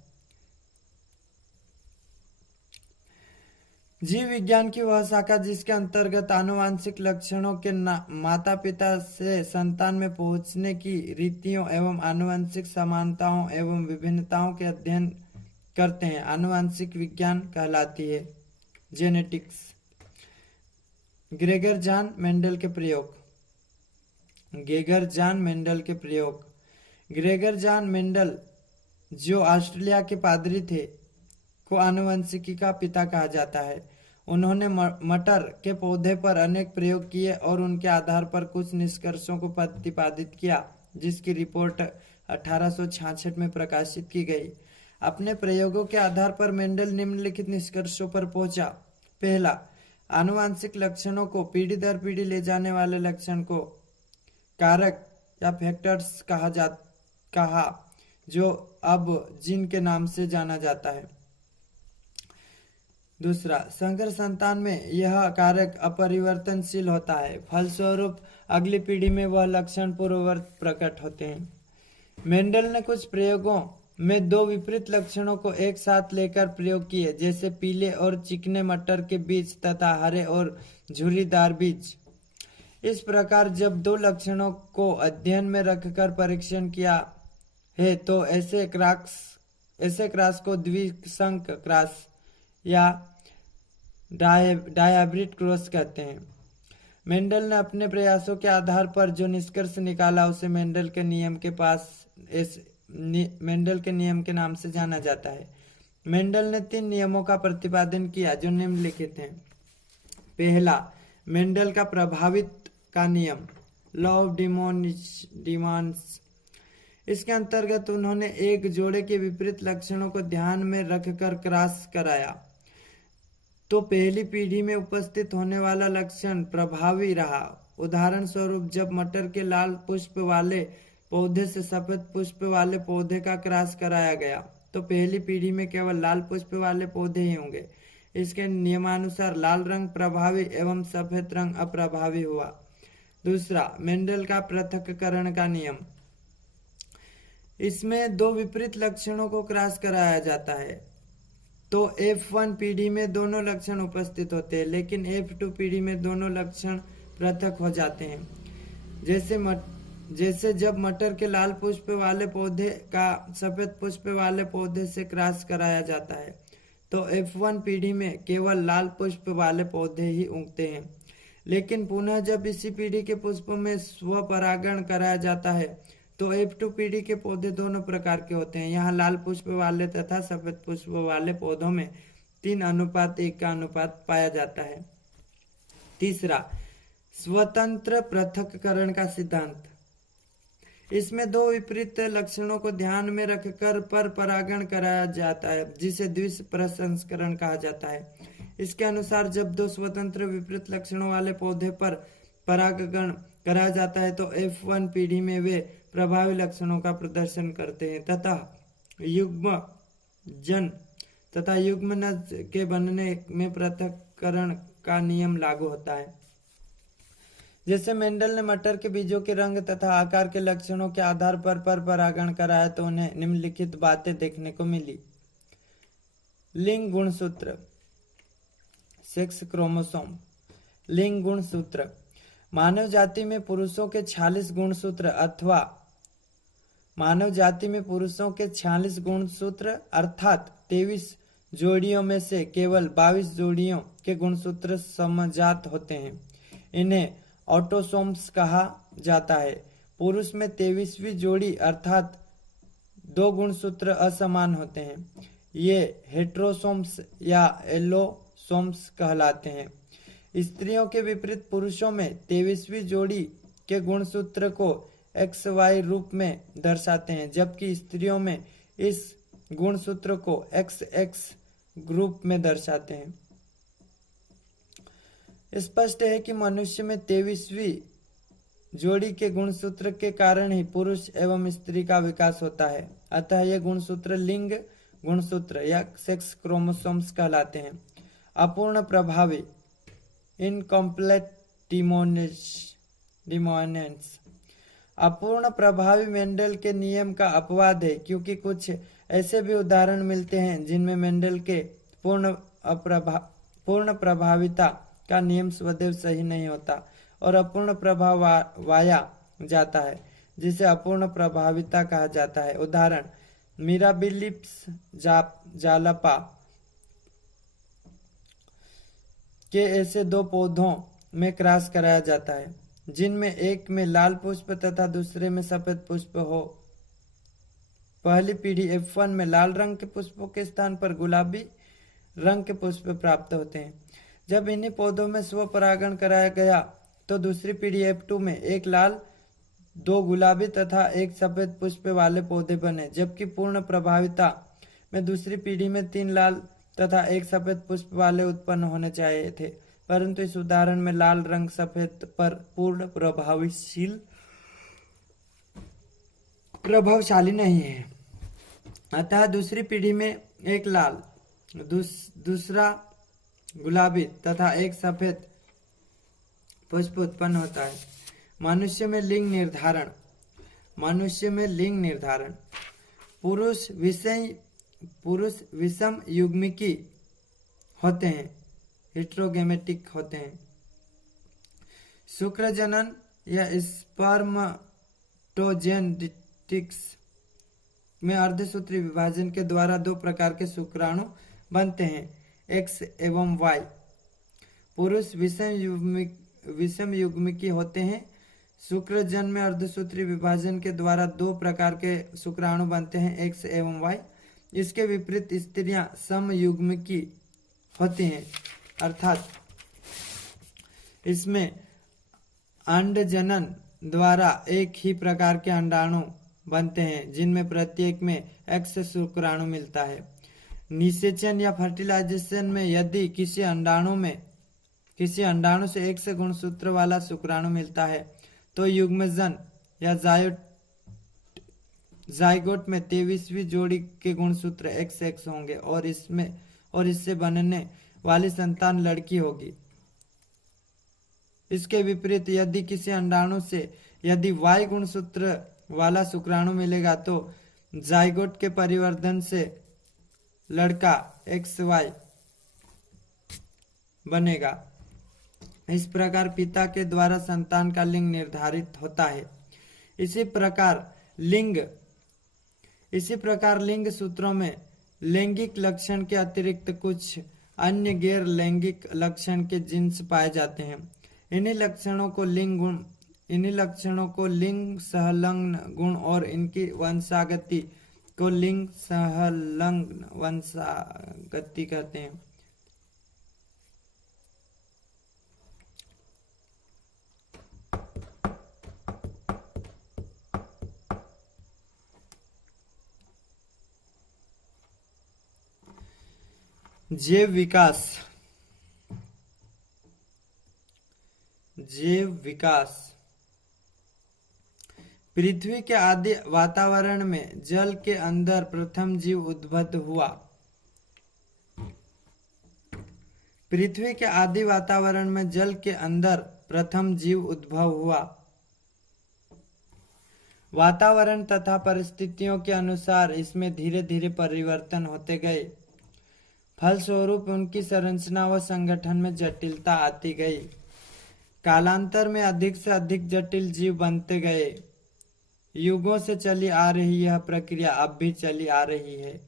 जीव विज्ञान की वह शाखा जिसके अंतर्गत आनुवांशिक लक्षणों के माता पिता से संतान में पहुंचने की रीतियों एवं आनुवांशिक समानताओं एवं विभिन्नताओं के अध्ययन करते हैं, आनुवांशिक विज्ञान कहलाती है। जेनेटिक्स। ग्रेगर जॉन मेंडल के प्रयोग। ग्रेगर जॉन मेंडल जो ऑस्ट्रेलिया के पादरी थे को आनुवंशिकी का पिता कहा जाता है। उन्होंने मटर के पौधे पर अनेक प्रयोग किए और उनके आधार पर कुछ निष्कर्षों को प्रतिपादित किया, जिसकी रिपोर्ट 1866 में प्रकाशित की गई। अपने प्रयोगों के आधार पर मेंडल निम्नलिखित निष्कर्षों पर पहुंचा। पहला, आनुवांशिक लक्षणों को पीढ़ी दर पीढ़ी ले जाने वाले लक्षण को कारक या फैक्टर्स कहा जो अब जीन के नाम से जाना जाता है। दूसरा, संकर संतान में यह कारक अपरिवर्तनशील होता है, फलस्वरूप अगली पीढ़ी में वह लक्षण पूर्ववत प्रकट होते हैं। मेंडल ने कुछ प्रयोगों में दो विपरीत लक्षणों को एक साथ लेकर प्रयोग किए, जैसे पीले और चिकने मटर के बीज तथा हरे और झुर्रीदार बीज। इस प्रकार जब दो लक्षणों को अध्ययन में रखकर परीक्षण किया है तो ऐसे क्रॉस को द्विसंक क्रॉस या डायब्रिड क्रॉस कहते हैं। मेंडल ने अपने प्रयासों के आधार पर जो निष्कर्ष निकाला उसे मेंडल के नियम के नाम से जाना जाता है। मेंडल ने 3 नियमों का प्रतिपादन किया जो निम्नलिखित हैं। पहला, मेंडल का प्रभावित का नियम, लॉ ऑफ डिमांड्स। इसके अंतर्गत उन्होंने एक जोड़े के विपरीत लक्षणों को ध्यान में रखकर क्रॉस कराया तो पहली पीढ़ी में उपस्थित होने वाला लक्षण प्रभावी रहा। उदाहरण स्वरूप, जब मटर के लाल पुष्प वाले पौधे से सफेद पुष्प वाले पौधे का क्रॉस कराया गया तो पहली पीढ़ी में केवल लाल पुष्प वाले पौधे ही होंगे। इसके नियमानुसार लाल रंग प्रभावी एवं सफेद रंग अप्रभावी हुआ। दूसरा, मेंडल का पृथक्करण का नियम। इसमें 2 विपरीत लक्षणों को क्रॉस कराया जाता है तो F1 पीढ़ी में दोनों लक्षण उपस्थित होते हैं, लेकिन F2 पीढ़ी में दोनों लक्षण पृथक हो जाते हैं। जैसे जब मटर के लाल पुष्प वाले पौधे का सफेद पुष्प वाले पौधे से क्रॉस कराया जाता है तो F1 पीढ़ी में केवल लाल पुष्प वाले पौधे ही उगते हैं, लेकिन पुनः जब इसी पीढ़ी के पुष्पों में स्वपरागण कराया जाता है तो F2 पीढ़ी के पौधे दोनों प्रकार के होते हैं। यहाँ लाल पुष्प वाले तथा सफेद पुष्प वाले पौधों में 3:1 का अनुपात पाया जाता है। तीसरा, स्वतंत्र पृथक्करण का सिद्धांत। इसमें 2 विपरीत लक्षणों को ध्यान में रखकर पर परागण कराया जाता है जिसे द्विश प्रसंस्करण कहा जाता है। इसके अनुसार जब 2 स्वतंत्र विपरीत लक्षणों वाले पौधे पर परागण कराया जाता है तो F1 पीढ़ी में वे प्रभावी लक्षणों का प्रदर्शन करते हैं तथा युग्मनज के बनने में पृथक्करण का नियम लागू होता है। जैसे मेंडल ने मटर के बीजों के रंग तथा आकार के लक्षणों के आधार पर परागण कराया तो उन्हें निम्नलिखित बातें देखने को मिली। लिंग गुणसूत्र, सेक्स क्रोमोसोम। लिंग गुणसूत्र, मानव जाति में पुरुषों के 46 गुणसूत्र अर्थात 23 जोड़ियों में से केवल 22 जोड़ियों के गुणसूत्र समजात होते हैं। इन्हें ऑटोसोम्स कहा जाता है। पुरुष में 23वीं जोड़ी अर्थात 2 गुणसूत्र असमान होते हैं। ये हेट्रोसोम्स या एलोसोम्स कहलाते हैं। स्त्रियों के विपरीत पुरुषों में 23वीं जोड़ी के गुणसूत्र को XY रूप में दर्शाते हैं, जबकि स्त्रियों में इस गुणसूत्र को XX रूप में दर्शाते हैं। स्पष्ट है कि मनुष्य में 23वीं जोड़ी के गुणसूत्र के कारण ही पुरुष एवं स्त्री का विकास होता है। अतः ये गुणसूत्र लिंग गुणसूत्र या सेक्स क्रोमोसोम्स कहलाते हैं। अपूर्ण प्रभावी, इनकम्प्लीट डिमोनेंस। अपूर्ण प्रभावी मेंडल के नियम का अपवाद है, क्योंकि कुछ ऐसे भी उदाहरण मिलते हैं जिनमें मेंडल के पूर्ण प्रभाविता का नियम सदैव सही नहीं होता और अपूर्ण प्रभाव वाया जाता है, जिसे अपूर्ण प्रभाविता कहा जाता है। उदाहरण, मिराबिलिप्स जालपा के ऐसे 2 पौधों में क्रॉस कराया जाता है जिनमें एक में लाल पुष्प तथा दूसरे में सफेद पुष्प हो। पहली पीढ़ी F1 में लाल रंग के पुष्पों के स्थान पर गुलाबी रंग के पुष्प प्राप्त होते हैं। जब इन्हीं पौधों में स्वपरागण कराया गया तो दूसरी पीढ़ी F2 में एक लाल, 2 गुलाबी तथा एक सफेद पुष्प वाले पौधे बने, जबकि पूर्ण प्रभाविता में दूसरी पीढ़ी में 3 लाल तथा एक सफेद पुष्प वाले उत्पन्न होने चाहिए थे, परंतु इस उदाहरण में लाल रंग सफेद पर पूर्ण प्रभावशाली नहीं है। अतः दूसरी पीढ़ी में एक लाल, दूसरा गुलाबी तथा एक सफेद पुष्प उत्पन्न होता है। मनुष्य में लिंग निर्धारण। पुरुष विषम युग्मिकी होते हैं, हेट्रोगेमेटिक होते हैं। शुक्र जनन या स्पर्मेटोजेनेटिक्स में अर्धसूत्री विभाजन के द्वारा 2 प्रकार के शुक्राणु बनते हैं, X एवं Y। पुरुष विषम विषम युग्मकी होते हैं। शुक्रजन में अर्धसूत्री विभाजन के द्वारा 2 प्रकार के शुक्राणु बनते हैं, X एवं Y। इसके विपरीत स्त्रियां समयुग्मकी होती हैं, अर्थात इसमें अंडजनन द्वारा एक ही प्रकार के अंडाणु बनते हैं, जिनमें प्रत्येक में X शुक्राणु मिलता है। निषेचन या फर्टिलाइजेशन में यदि किसी अंडाणु से X गुणसूत्र वाला शुक्राणु मिलता है तो युग्मजन या जाइगोट में 23वीं जोड़ी के गुणसूत्र XX होंगे और इससे बनने वाली संतान लड़की होगी। इसके विपरीत यदि किसी अंडाणु से यदि Y गुणसूत्र वाला शुक्राणु मिलेगा तो जाइगोट के परिवर्धन से लड़का XY बनेगा। इस प्रकार पिता के द्वारा संतान का लिंग निर्धारित होता है। इसी प्रकार लिंग सूत्रों में लैंगिक लक्षण के अतिरिक्त कुछ अन्य गैर लैंगिक लक्षण के जिन्स पाए जाते हैं। इन्हीं लक्षणों को लिंग सहलग्न गुण और इनकी वंशागति को लिंग सहलग्न वंशागति कहते हैं। जैव विकास पृथ्वी के आदि वातावरण में जल के अंदर प्रथम जीव उद्भव हुआ। पृथ्वी के आदि वातावरण में जल के अंदर प्रथम जीव उद्भव हुआ। वातावरण तथा परिस्थितियों के अनुसार इसमें धीरे धीरे परिवर्तन होते गए। फलस्वरूप उनकी संरचना व संगठन में जटिलता आती गई। कालांतर में अधिक से अधिक जटिल जीव बनते गए। युगों से चली आ रही यह प्रक्रिया अब भी चली आ रही है।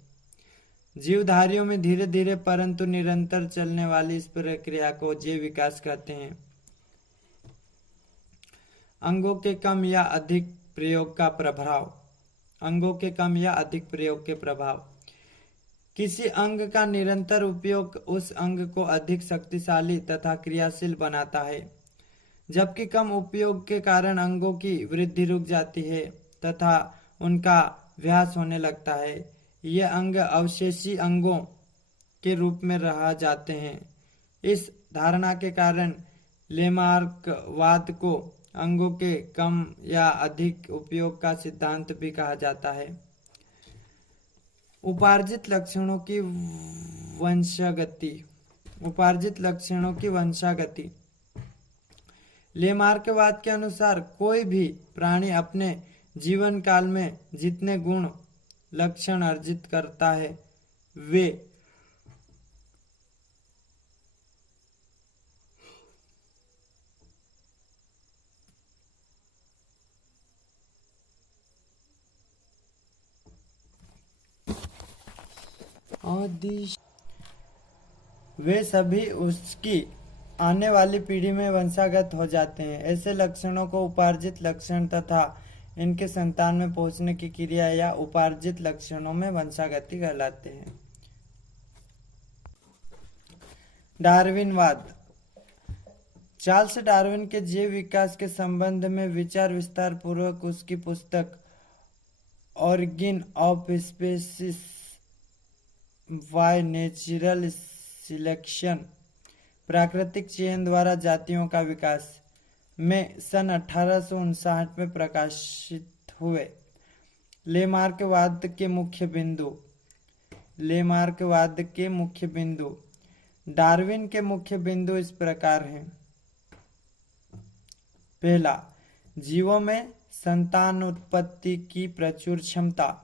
जीवधारियों में धीरे धीरे परंतु निरंतर चलने वाली इस प्रक्रिया को जैव विकास कहते हैं। अंगों के कम या अधिक प्रयोग का प्रभाव। किसी अंग का निरंतर उपयोग उस अंग को अधिक शक्तिशाली तथा क्रियाशील बनाता है, जबकि कम उपयोग के कारण अंगों की वृद्धि रुक जाती है तथा उनका व्यास होने लगता है। ये अंग अवशेषी अंगों के रूप में रह जाते हैं। इस धारणा के कारण लेमार्कवाद को अंगों के कम या अधिक उपयोग का सिद्धांत भी कहा जाता है। उपार्जित लक्षणों की वंशागति। लेमार्कवाद के अनुसार कोई भी प्राणी अपने जीवन काल में जितने गुण लक्षण अर्जित करता है वे सभी उसकी आने वाली पीढ़ी में वंशागत हो जाते हैं। ऐसे लक्षणों को उपार्जित लक्षण तथा इनके संतान में पहुंचने की क्रिया या उपार्जित लक्षणों में वंशागति कहलाते हैं। डार्विनवाद। चार्ल्स डार्विन के जैव विकास के संबंध में विचार विस्तार पूर्वक उसकी पुस्तक origin of species by natural selection, प्राकृतिक चयन द्वारा जातियों का विकास, में सन 1859 में प्रकाशित हुए। लेमार्कवाद के मुख्य बिंदु। डार्विन के मुख्य बिंदु इस प्रकार हैं। पहला, जीवों में संतान उत्पत्ति की प्रचुर क्षमता।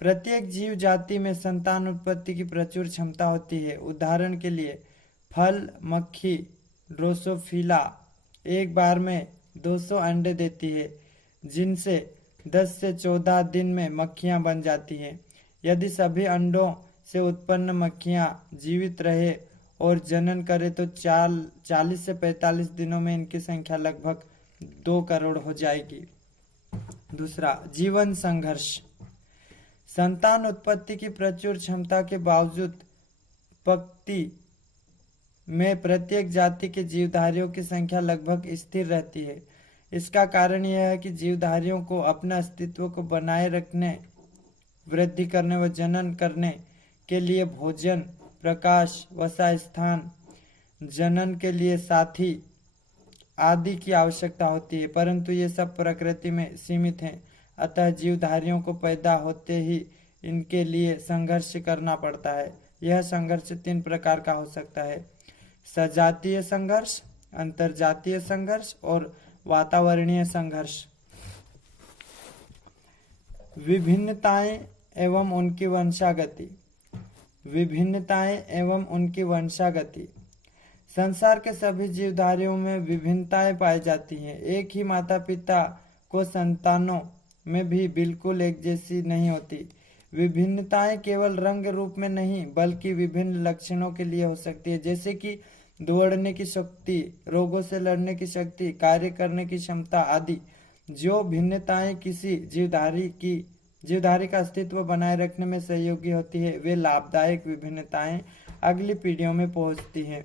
प्रत्येक जीव जाति में संतान उत्पत्ति की प्रचुर क्षमता होती है। उदाहरण के लिए फल मक्खी ड्रोसोफिला एक बार में 200 अंडे देती है, जिनसे 10 से 14 दिन में मक्खियां बन जाती हैं। यदि सभी अंडों से उत्पन्न मक्खियां जीवित रहे और जनन करे तो 40 से 45 दिनों में इनकी संख्या लगभग 2 करोड़ हो जाएगी। दूसरा, जीवन संघर्ष। संतान उत्पत्ति की प्रचुर क्षमता के बावजूद पक्ति में प्रत्येक जाति के जीवधारियों की संख्या लगभग स्थिर रहती है। इसका कारण यह है कि जीवधारियों को अपने अस्तित्व को बनाए रखने, वृद्धि करने व जनन करने के लिए भोजन, प्रकाश, वसा स्थान, जनन के लिए साथी आदि की आवश्यकता होती है, परंतु ये सब प्रकृति में सीमित हैं। अतः जीवधारियों को पैदा होते ही इनके लिए संघर्ष करना पड़ता है। यह संघर्ष 3 प्रकार का हो सकता है: सजातीय संघर्ष, अंतरजातीय संघर्ष और वातावरणीय संघर्ष। विभिन्नताएं एवं उनकी वंशागति। विभिन्नताएं एवं उनकी वंशागति। संसार के सभी जीवधारियों में विभिन्नताएं पाई जाती हैं। एक ही माता पिता को संतानों में भी बिल्कुल एक जैसी नहीं होती। विभिन्नताएं केवल रंग रूप में नहीं बल्कि विभिन्न लक्षणों के लिए हो सकती है, जैसे कि दौड़ने की शक्ति, रोगों से लड़ने की शक्ति, कार्य करने की क्षमता आदि। जो भिन्नताएं किसी जीवधारी का अस्तित्व बनाए रखने में सहयोगी होती है, वे लाभदायक विभिन्नताएं अगली पीढ़ियों में पहुंचती हैं।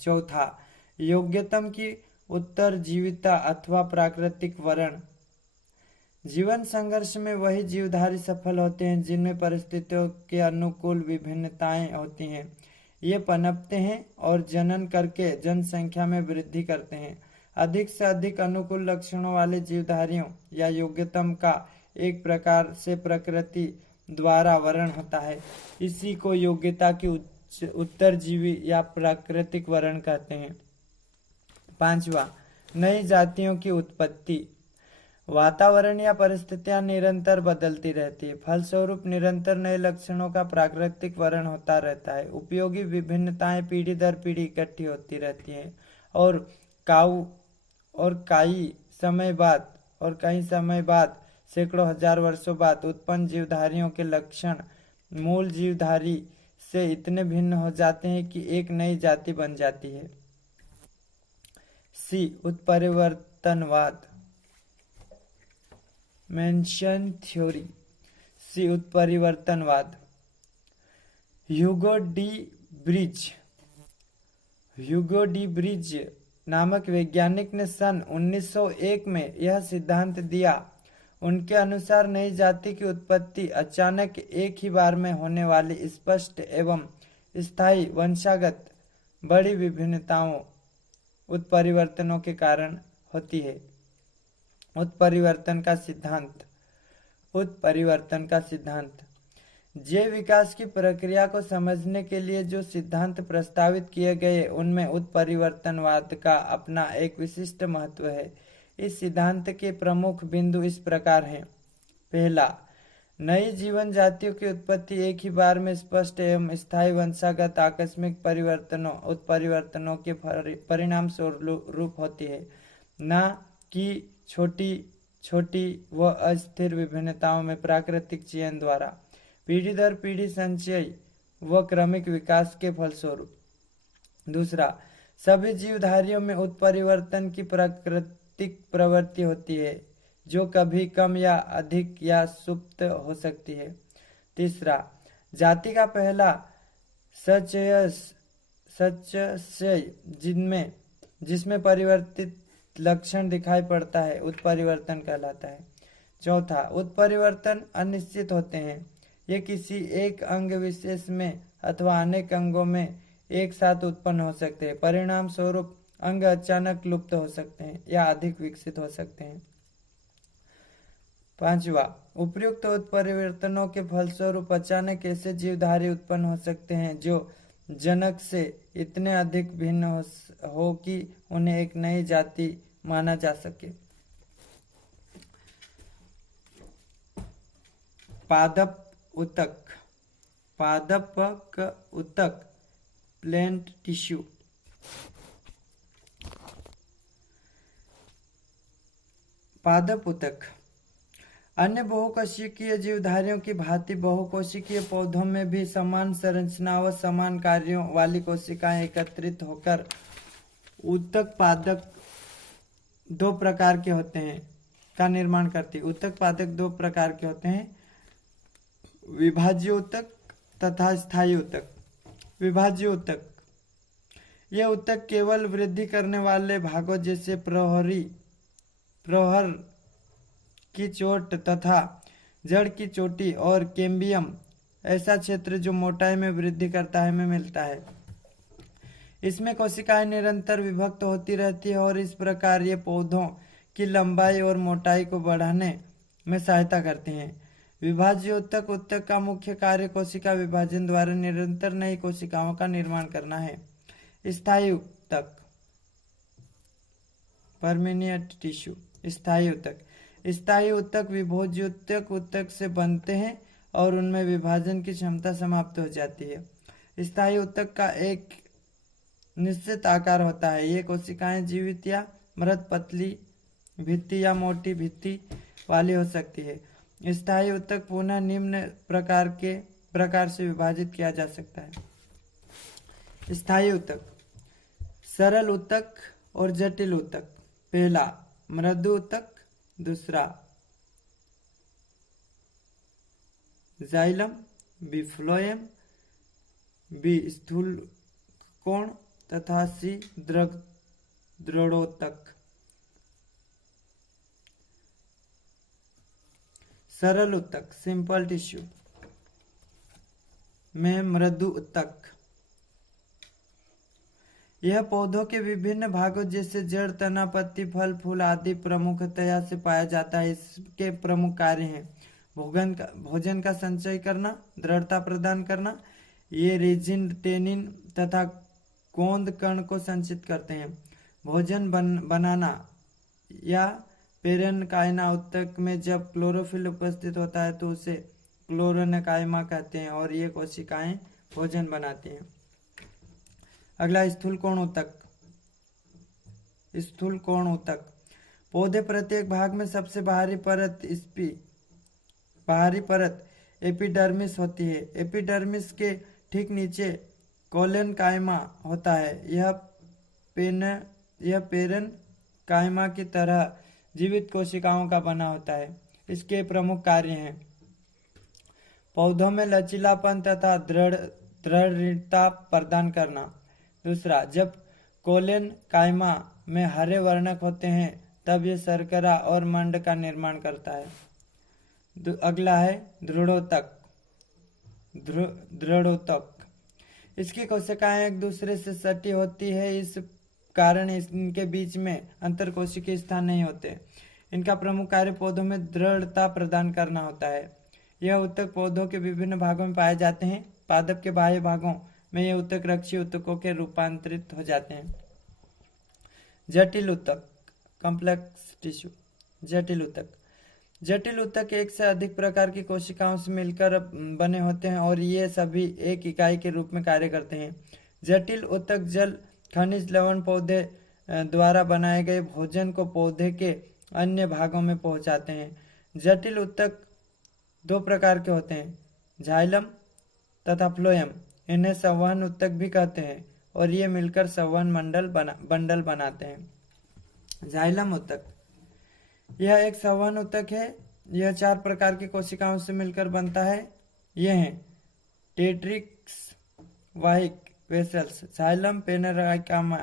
चौथा, योग्यतम की उत्तरजीविता अथवा प्राकृतिक वर्ण। जीवन संघर्ष में वही जीवधारी सफल होते हैं जिनमें परिस्थितियों के अनुकूल विभिन्नताएं होती हैं। ये पनपते हैं और जनन करके जनसंख्या में वृद्धि करते हैं। अधिक से अधिक अनुकूल लक्षणों वाले जीवधारियों या योग्यतम का एक प्रकार से प्रकृति द्वारा वर्ण होता है। इसी को योग्यता की उत्तरजीवी या प्राकृतिक वर्ण कहते हैं। 5वां, नई जातियों की उत्पत्ति। वातावरण या परिस्थितियां निरंतर बदलती रहती है, फलस्वरूप निरंतर नए लक्षणों का प्राकृतिक वर्ण होता रहता है। उपयोगी विभिन्नताएं पीढ़ी दर पीढ़ी इकट्ठी होती रहती हैं और कई समय बाद सैकड़ों हजार वर्षों बाद उत्पन्न जीवधारियों के लक्षण मूल जीवधारी से इतने भिन्न हो जाते हैं कि एक नई जाति बन जाती है। सी, उत्परिवर्तनवाद। Mention theory. सी, उत्परिवर्तनवाद। ह्यूगो डी ब्रिज नामक वैज्ञानिक ने सन 1901 में यह सिद्धांत दिया। उनके अनुसार नई जाति की उत्पत्ति अचानक एक ही बार में होने वाली स्पष्ट एवं स्थायी वंशागत बड़ी विभिन्नताओं उत्परिवर्तनों के कारण होती है। उत्परिवर्तन का सिद्धांत। जैव विकास की प्रक्रिया को समझने के लिए जो सिद्धांत प्रस्तावित किए गए उनमें उत्परिवर्तनवाद का अपना एक विशिष्ट महत्व है। इस सिद्धांत के प्रमुख बिंदु इस प्रकार हैं। पहला, नई जीवन जातियों की उत्पत्ति एक ही बार में स्पष्ट एवं स्थायी वंशागत आकस्मिक उत्परिवर्तनों के परिणाम स्वरूप होती है, न कि छोटी छोटी व अस्थिर विभिन्नताओं में प्राकृतिक चयन द्वारा पीढ़ी दर पीढ़ी संचय व क्रमिक विकास के फलस्वरूप। दूसरा, सभी जीवधारियों में उत्परिवर्तन की प्राकृतिक प्रवृत्ति होती है जो कभी कम या अधिक या सुप्त हो सकती है। तीसरा, जाति का पहला सचय जिसमें परिवर्तित लक्षण दिखाई पड़ता है उत्परिवर्तन कहलाता है। चौथा, उत्परिवर्तन अनिश्चित होते हैं। ये किसी एक अंग विशेष में अथवा अनेक अंगों में एक साथ उत्पन्न हो सकते हैं। परिणाम स्वरूप अंग अचानक लुप्त हो सकते हैं या अधिक विकसित हो सकते हैं। 5वां, उपयुक्त उत्परिवर्तनों के फलस्वरूप अचानक ऐसे जीवधारी उत्पन्न हो सकते हैं जो जनक से इतने अधिक भिन्न हो कि उन्हें एक नई जाति माना जा सके। पादप ऊतक प्लांट टिश्यू। पादप ऊतक अन्य बहुकोशिकीय जीवधारियों की भांति बहुकोशिकीय पौधों में भी समान संरचना व समान कार्यों वाली कोशिकाएं एकत्रित होकर उत्तक पादक दो प्रकार के होते हैं का निर्माण करती। उत्तक पादक दो प्रकार के होते हैं, विभाज्य उत्तक तथा स्थायी उत्तक। विभाज्य उत्तक, यह उत्तक केवल वृद्धि करने वाले भागों जैसे प्रहर की चोट तथा जड़ की चोटी और कैम्बियम ऐसा क्षेत्र जो मोटाई में वृद्धि करता है में मिलता है। इसमें कोशिकाएं निरंतर विभक्त होती रहती है और इस प्रकार ये पौधों की लंबाई और मोटाई को बढ़ाने में सहायता करती हैं। विभाज्य उत्तक, उत्तक का मुख्य कार्य कोशिका विभाजन द्वारा निरंतर नई कोशिकाओं का निर्माण करना है। स्थायी उत्तक, परमेनिएंट टिश्यू। स्थायी उत्तक, स्थायी उत्तक विभोज्य उत्तक से बनते हैं और उनमें विभाजन की क्षमता समाप्त हो जाती है। स्थायी उत्तक का एक निश्चित आकार होता है। ये कोशिकाएं जीवित या मृत पतली भित्ति या मोटी भित्ति वाली हो सकती है। स्थायी उत्तक पुनः निम्न प्रकार से विभाजित किया जा सकता है। स्थायी उत्तक, सरल उत्तक और जटिल उत्तक। पहला मृदु उत्तक, दूसरा जाइलम, बी फ्लोएम, बी स्थूल कोण तथा सी दृढ़ोत्तक। सरल उत्तक, सिंपल टिश्यू में मृदु उत्तक। यह पौधों के विभिन्न भागों जैसे जड़, तना, पत्ती, फल, फूल आदि प्रमुखतया से पाया जाता है। इसके प्रमुख कार्य हैं भोजन का संचय करना, दृढ़ता प्रदान करना। ये रेजिन, टेनिन तथा गोंद कण को संचित करते हैं। भोजन बनाना या पेरेनकाइमा उत्तक में जब क्लोरोफिल उपस्थित होता है तो उसे क्लोरेनकाइमा कहते हैं और ये कोशिकाएं भोजन बनाती हैं। अगला स्थूल कोण उत्तक। स्थूल कोण उत्तक, पौधे प्रत्येक भाग में सबसे बाहरी परत एपिडर्मिस होती है। एपिडर्मिस के ठीक नीचे कोलेनकाइमा होता है। यह पेरेनकाइमा की तरह जीवित कोशिकाओं का बना होता है। इसके प्रमुख कार्य हैं पौधों में लचीलापन तथा दृढ़ता प्रदान करना। दूसरा, जब कोलेनकाइमा में हरे वर्णक होते हैं तब ये शर्करा और मंड का निर्माण करता है। अगला है दृढ़ोत्तक। दृढ़ोत्तक, इसकी कोशिकाएं एक दूसरे से सटी होती है, इस कारण इनके बीच में अंतरकोशिकीय स्थान नहीं होते। इनका प्रमुख कार्य पौधों में दृढ़ता प्रदान करना होता है। यह उत्तक पौधों के विभिन्न भागों में पाए जाते हैं। पादप के बाह्य भागों में ये उत्तक रक्षीय उत्तकों के रूपांतरित हो जाते हैं। जटिल उत्तक, कॉम्प्लेक्स टिश्यू। जटिल उत्तक, जटिल उत्तक एक से अधिक प्रकार की कोशिकाओं से मिलकर बने होते हैं और ये सभी एक इकाई के रूप में कार्य करते हैं। जटिल उत्तक जल, खनिज, लवण पौधे द्वारा बनाए गए भोजन को पौधे के अन्य भागों में पहुंचाते हैं। जटिल उत्तक दो प्रकार के होते हैं, जाइलम तथा फ्लोएम। इन्हें संवहन उत्तक भी कहते हैं और ये मिलकर संवहन बंडल बनाते हैं। जाइलम उत्तक, यह एक संवहन उत्तक है। यह 4 प्रकार की कोशिकाओं से मिलकर बनता है। ये हैं टेट्रिक्स वाहिक वेसल्स, जाइलम पेरेनकाइमा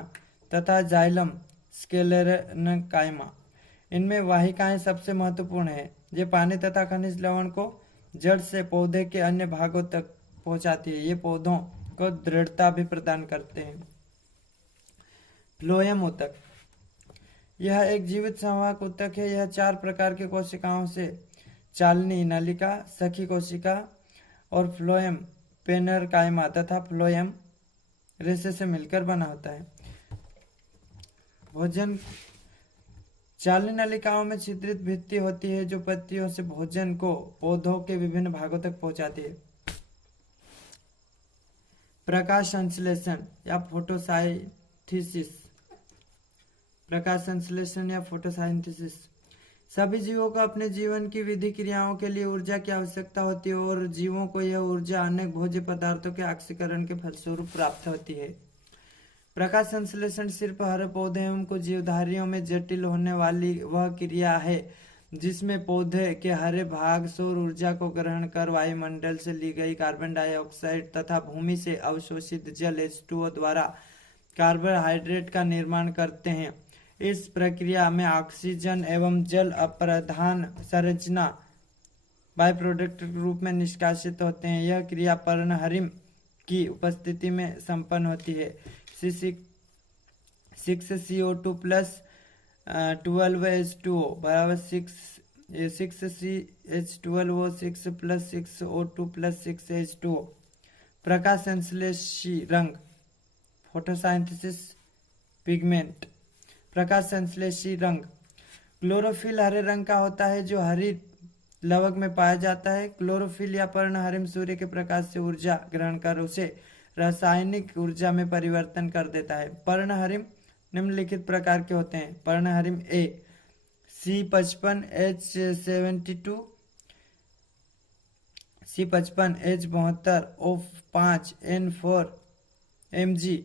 तथा जाइलम स्क्लेरेनकाइमा। इनमें वाहिकाएं सबसे महत्वपूर्ण है। ये पानी तथा खनिज लवण को जड़ से पौधे के अन्य भागों तक पहुंचाती है। ये पौधों को दृढ़ता भी प्रदान करते हैं। फ्लोएम उत्तक, यह एक जीवित संवाहक उत्तक है। यह 4 प्रकार की कोशिकाओं से चालनी नलिका, सखी कोशिका और फ्लोएम पेरेनकाइमा तथा फ्लोएम रेशे से मिलकर बना होता है। भोजन, चालनी नलिकाओं में छिद्रित भित्ति होती है जो पत्तियों से भोजन को पौधों के विभिन्न भागों तक पहुंचाती है। प्रकाश संश्लेषण या फोटोसाइंथिसिस। प्रकाश संश्लेषण या फोटोसाइंथिसिस सभी जीवों को अपने जीवन की विधि क्रियाओं के लिए ऊर्जा की आवश्यकता होती है और जीवों को यह ऊर्जा अनेक भोज्य पदार्थों के ऑक्सीकरण के फलस्वरूप प्राप्त होती है। प्रकाश संश्लेषण सिर्फ हरे पौधे एवं कुछ जीवधारियों में जटिल होने वाली वह क्रिया है जिसमें पौधे के हरे भाग सौर ऊर्जा को ग्रहण कर वायुमंडल से ली गई कार्बन डाइऑक्साइड तथा भूमि से अवशोषित जल H2O द्वारा कार्बोहाइड्रेट का निर्माण करते हैं। इस प्रक्रिया में ऑक्सीजन एवं जल अप्रधान संरचना बाय प्रोडक्ट के रूप में निष्कासित होते हैं। यह क्रिया पर्णहरिम की उपस्थिति में संपन्न होती है। 6CO2 प्लस 12H2O बराबर 6CH12O 6 plus 6O2 plus 6H2O। प्रकाश संश्लेषी रंग फोटोसाइंथेसिस पिगमेंट। प्रकाश संश्लेषी रंग क्लोरोफिल हरे रंग का होता है जो हरित लवक में पाया जाता है। क्लोरोफिल या पर्णहरिम सूर्य के प्रकाश से ऊर्जा ग्रहण कर उसे रासायनिक ऊर्जा में परिवर्तन कर देता है। पर्णहरिम निम्नलिखित प्रकार के होते हैं। पर्णहरिम ए C55H72 C55H72O5N4 Mg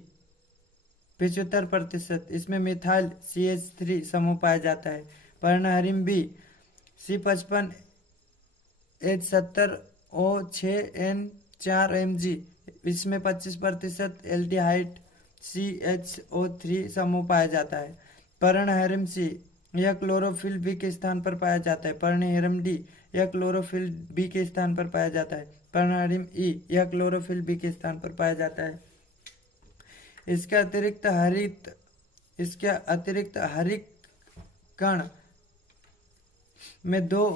75%। इसमें मिथाइल CH3 समूह पाया जाता है। पर्णहरिम बी C55H70O6N4 Mg इसमें 25% एल्डिहाइड CHO3 समूह पाया जाता है। पर्णहरिम सी यह क्लोरोफिल बी के स्थान पर पाया जाता है। पर्णहरिम डी यह क्लोरोफिल बी के स्थान पर पाया जाता है। पर्णहरिम ई यह क्लोरोफिल बी के स्थान पर पाया जाता है। इसके अतिरिक्त हरित कण में दो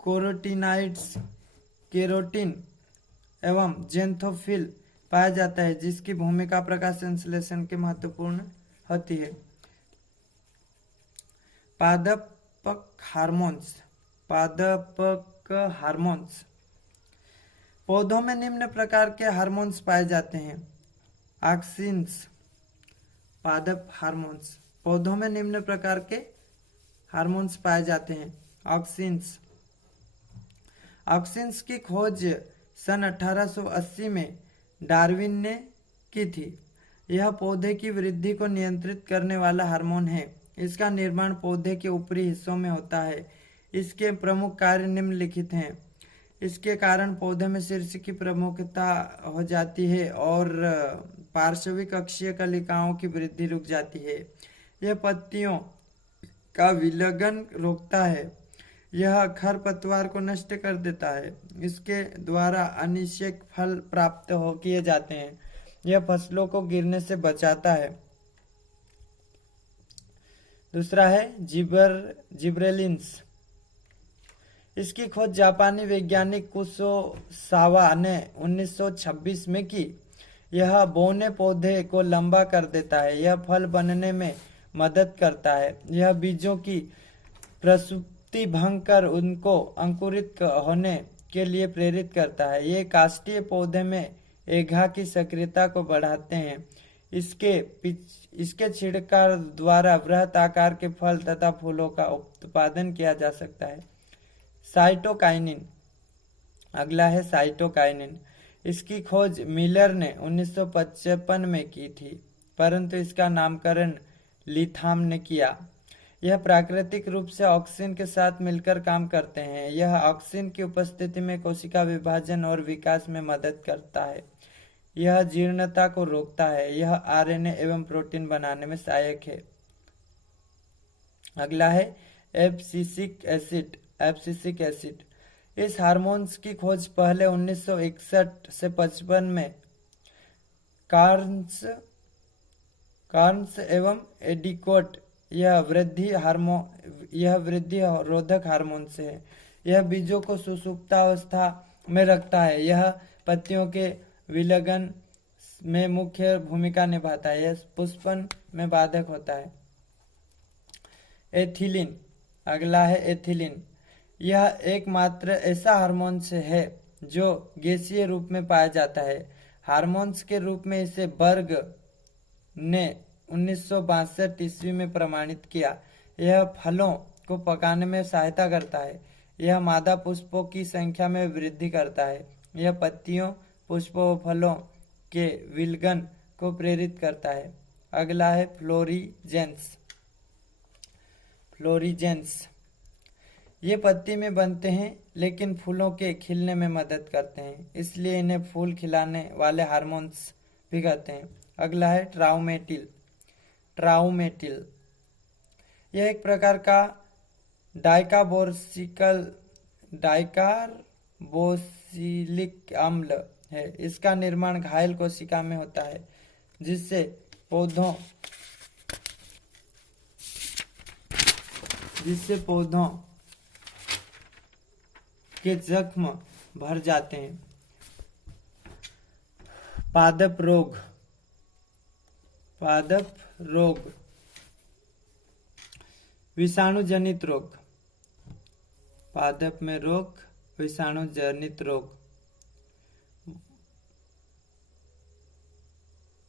कैरोटीनॉइड्स केरोटीन एवं जेंथोफिल पाया जाता है जिसकी भूमिका प्रकाश संश्लेषण के महत्वपूर्ण होती है। पादपक हार्मोन्स पौधों में निम्न प्रकार के हार्मोन्स पाए जाते हैं। ऑक्सिन्स पादप हार्मोन्स पौधों में निम्न प्रकार के हार्मोन्स पाए जाते हैं। ऑक्सिन्स की खोज सन 1880 में डार्विन ने की थी। यह पौधे की वृद्धि को नियंत्रित करने वाला हार्मोन है। इसका निर्माण पौधे के ऊपरी हिस्सों में होता है। इसके प्रमुख कार्य निम्नलिखित हैं। इसके कारण पौधे में शीर्ष की प्रमुखता हो जाती है और पार्श्विक अक्षीय कलिकाओं की वृद्धि रुक जाती है। यह पत्तियों का विलयन रोकता है। यह खरपतवार को नष्ट कर देता है। इसके द्वारा अनिषेक फल प्राप्त किए जाते हैं। यह फसलों को गिरने से बचाता है। दूसरा है जिब्रेलिन्स। इसकी खोज जापानी वैज्ञानिक कुसोसावा ने 1926 में की। यह बौने पौधे को लंबा कर देता है। यह फल बनने में मदद करता है। यह बीजों की प्रसुप्ति भंग कर उनको अंकुरित होने के लिए प्रेरित करता है। ये काष्ठीय पौधे में एघा की सक्रियता को बढ़ाते हैं। इसके छिड़काव द्वारा बृहत आकार के फल तथा फूलों का उत्पादन किया जा सकता है। साइटोकाइनिन अगला है साइटोकाइनिन। इसकी खोज मिलर ने 1955 में की थी परंतु इसका नामकरण लिथाम ने किया। यह प्राकृतिक रूप से ऑक्सिन के साथ मिलकर काम करते हैं। यह ऑक्सिन की उपस्थिति में कोशिका विभाजन और विकास में मदद करता है। यह जीर्णता को रोकता है। यह आरएनए एवं प्रोटीन बनाने में सहायक है। अगला है एब्सिसिक एसिड। इस हार्मोन्स की खोज पहले 1961 से 55 में कार्न्स एवं एडिकोट यह वृद्धि रोधक हार्मोन से है। यह बीजों को सुसुप्तावस्था में रखता है। यह पत्तियों के विलयन में मुख्य भूमिका निभाता है। यह पुष्पन में बाधक होता है। एथिलीन अगला है एथिलीन। यह एकमात्र ऐसा हार्मोन्स है जो गैसीय रूप में पाया जाता है। हार्मोन्स के रूप में इसे बर्ग ने 1962 ईस्वी में प्रमाणित किया। यह फलों को पकाने में सहायता करता है। यह मादा पुष्पों की संख्या में वृद्धि करता है। यह पत्तियों, पुष्पों व फलों के विलगन को प्रेरित करता है। अगला है फ्लोरीजेंस। फ्लोरीजेंस ये पत्ती में बनते हैं लेकिन फूलों के खिलने में मदद करते हैं, इसलिए इन्हें फूल खिलाने वाले हार्मोन्स भी कहते हैं। अगला है ट्राउमेटिल। ट्राउमेटिल यह एक प्रकार का डाइकार्बोक्सिलिक अम्ल है। इसका निर्माण घायल कोशिका में होता है, जिससे पौधों के जख्म भर जाते हैं। पादप रोग। पादप रोग विषाणु जनित रोग। पादप में रोग, विषाणु जनित रोग,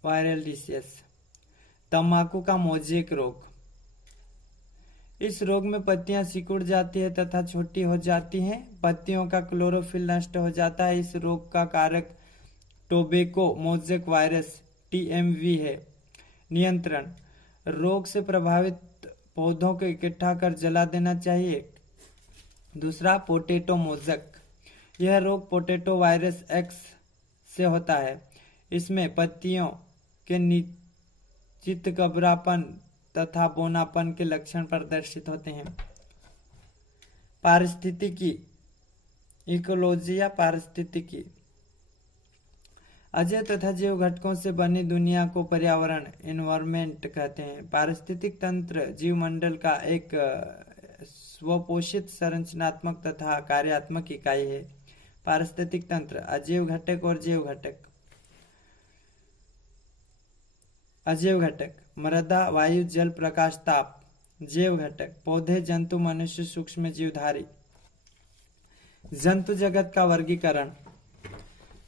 वायरल डिसीज। तंबाकू का मोज़ेक रोग। इस रोग में पत्तियां सिकुड़ जाती है तथा छोटी हो जाती हैं। पत्तियों का क्लोरोफिल नष्ट हो जाता है। इस रोग का कारक टोबैको मोज़ेक वायरस TMV है। नियंत्रण। रोग से प्रभावित पौधों को इकट्ठा कर जला देना चाहिए। दूसरा, पोटैटो मोज़ेक। यह रोग पोटैटो वायरस X से होता है। इसमें पत्तियों के निश्चित गबरापन तथा बौनापन के लक्षण प्रदर्शित होते हैं। पारिस्थितिकी, इकोलॉजी या पारिस्थितिकी। अजैव तथा जैव घटकों से बनी दुनिया को पर्यावरण, एनवायरनमेंट कहते हैं। पारिस्थितिक तंत्र जीवमंडल का एक स्वपोषित संरचनात्मक तथा कार्यात्मक इकाई है। पारिस्थितिक तंत्र, अजैव घटक और जैव घटक। अजैव घटक, मृदा, वायु, जल, प्रकाश, ताप। जैव घटक, पौधे, जंतु, मनुष्य, सूक्ष्म जीवधारी। जंतु जगत का वर्गीकरण।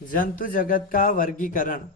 जंतु जगत का वर्गीकरण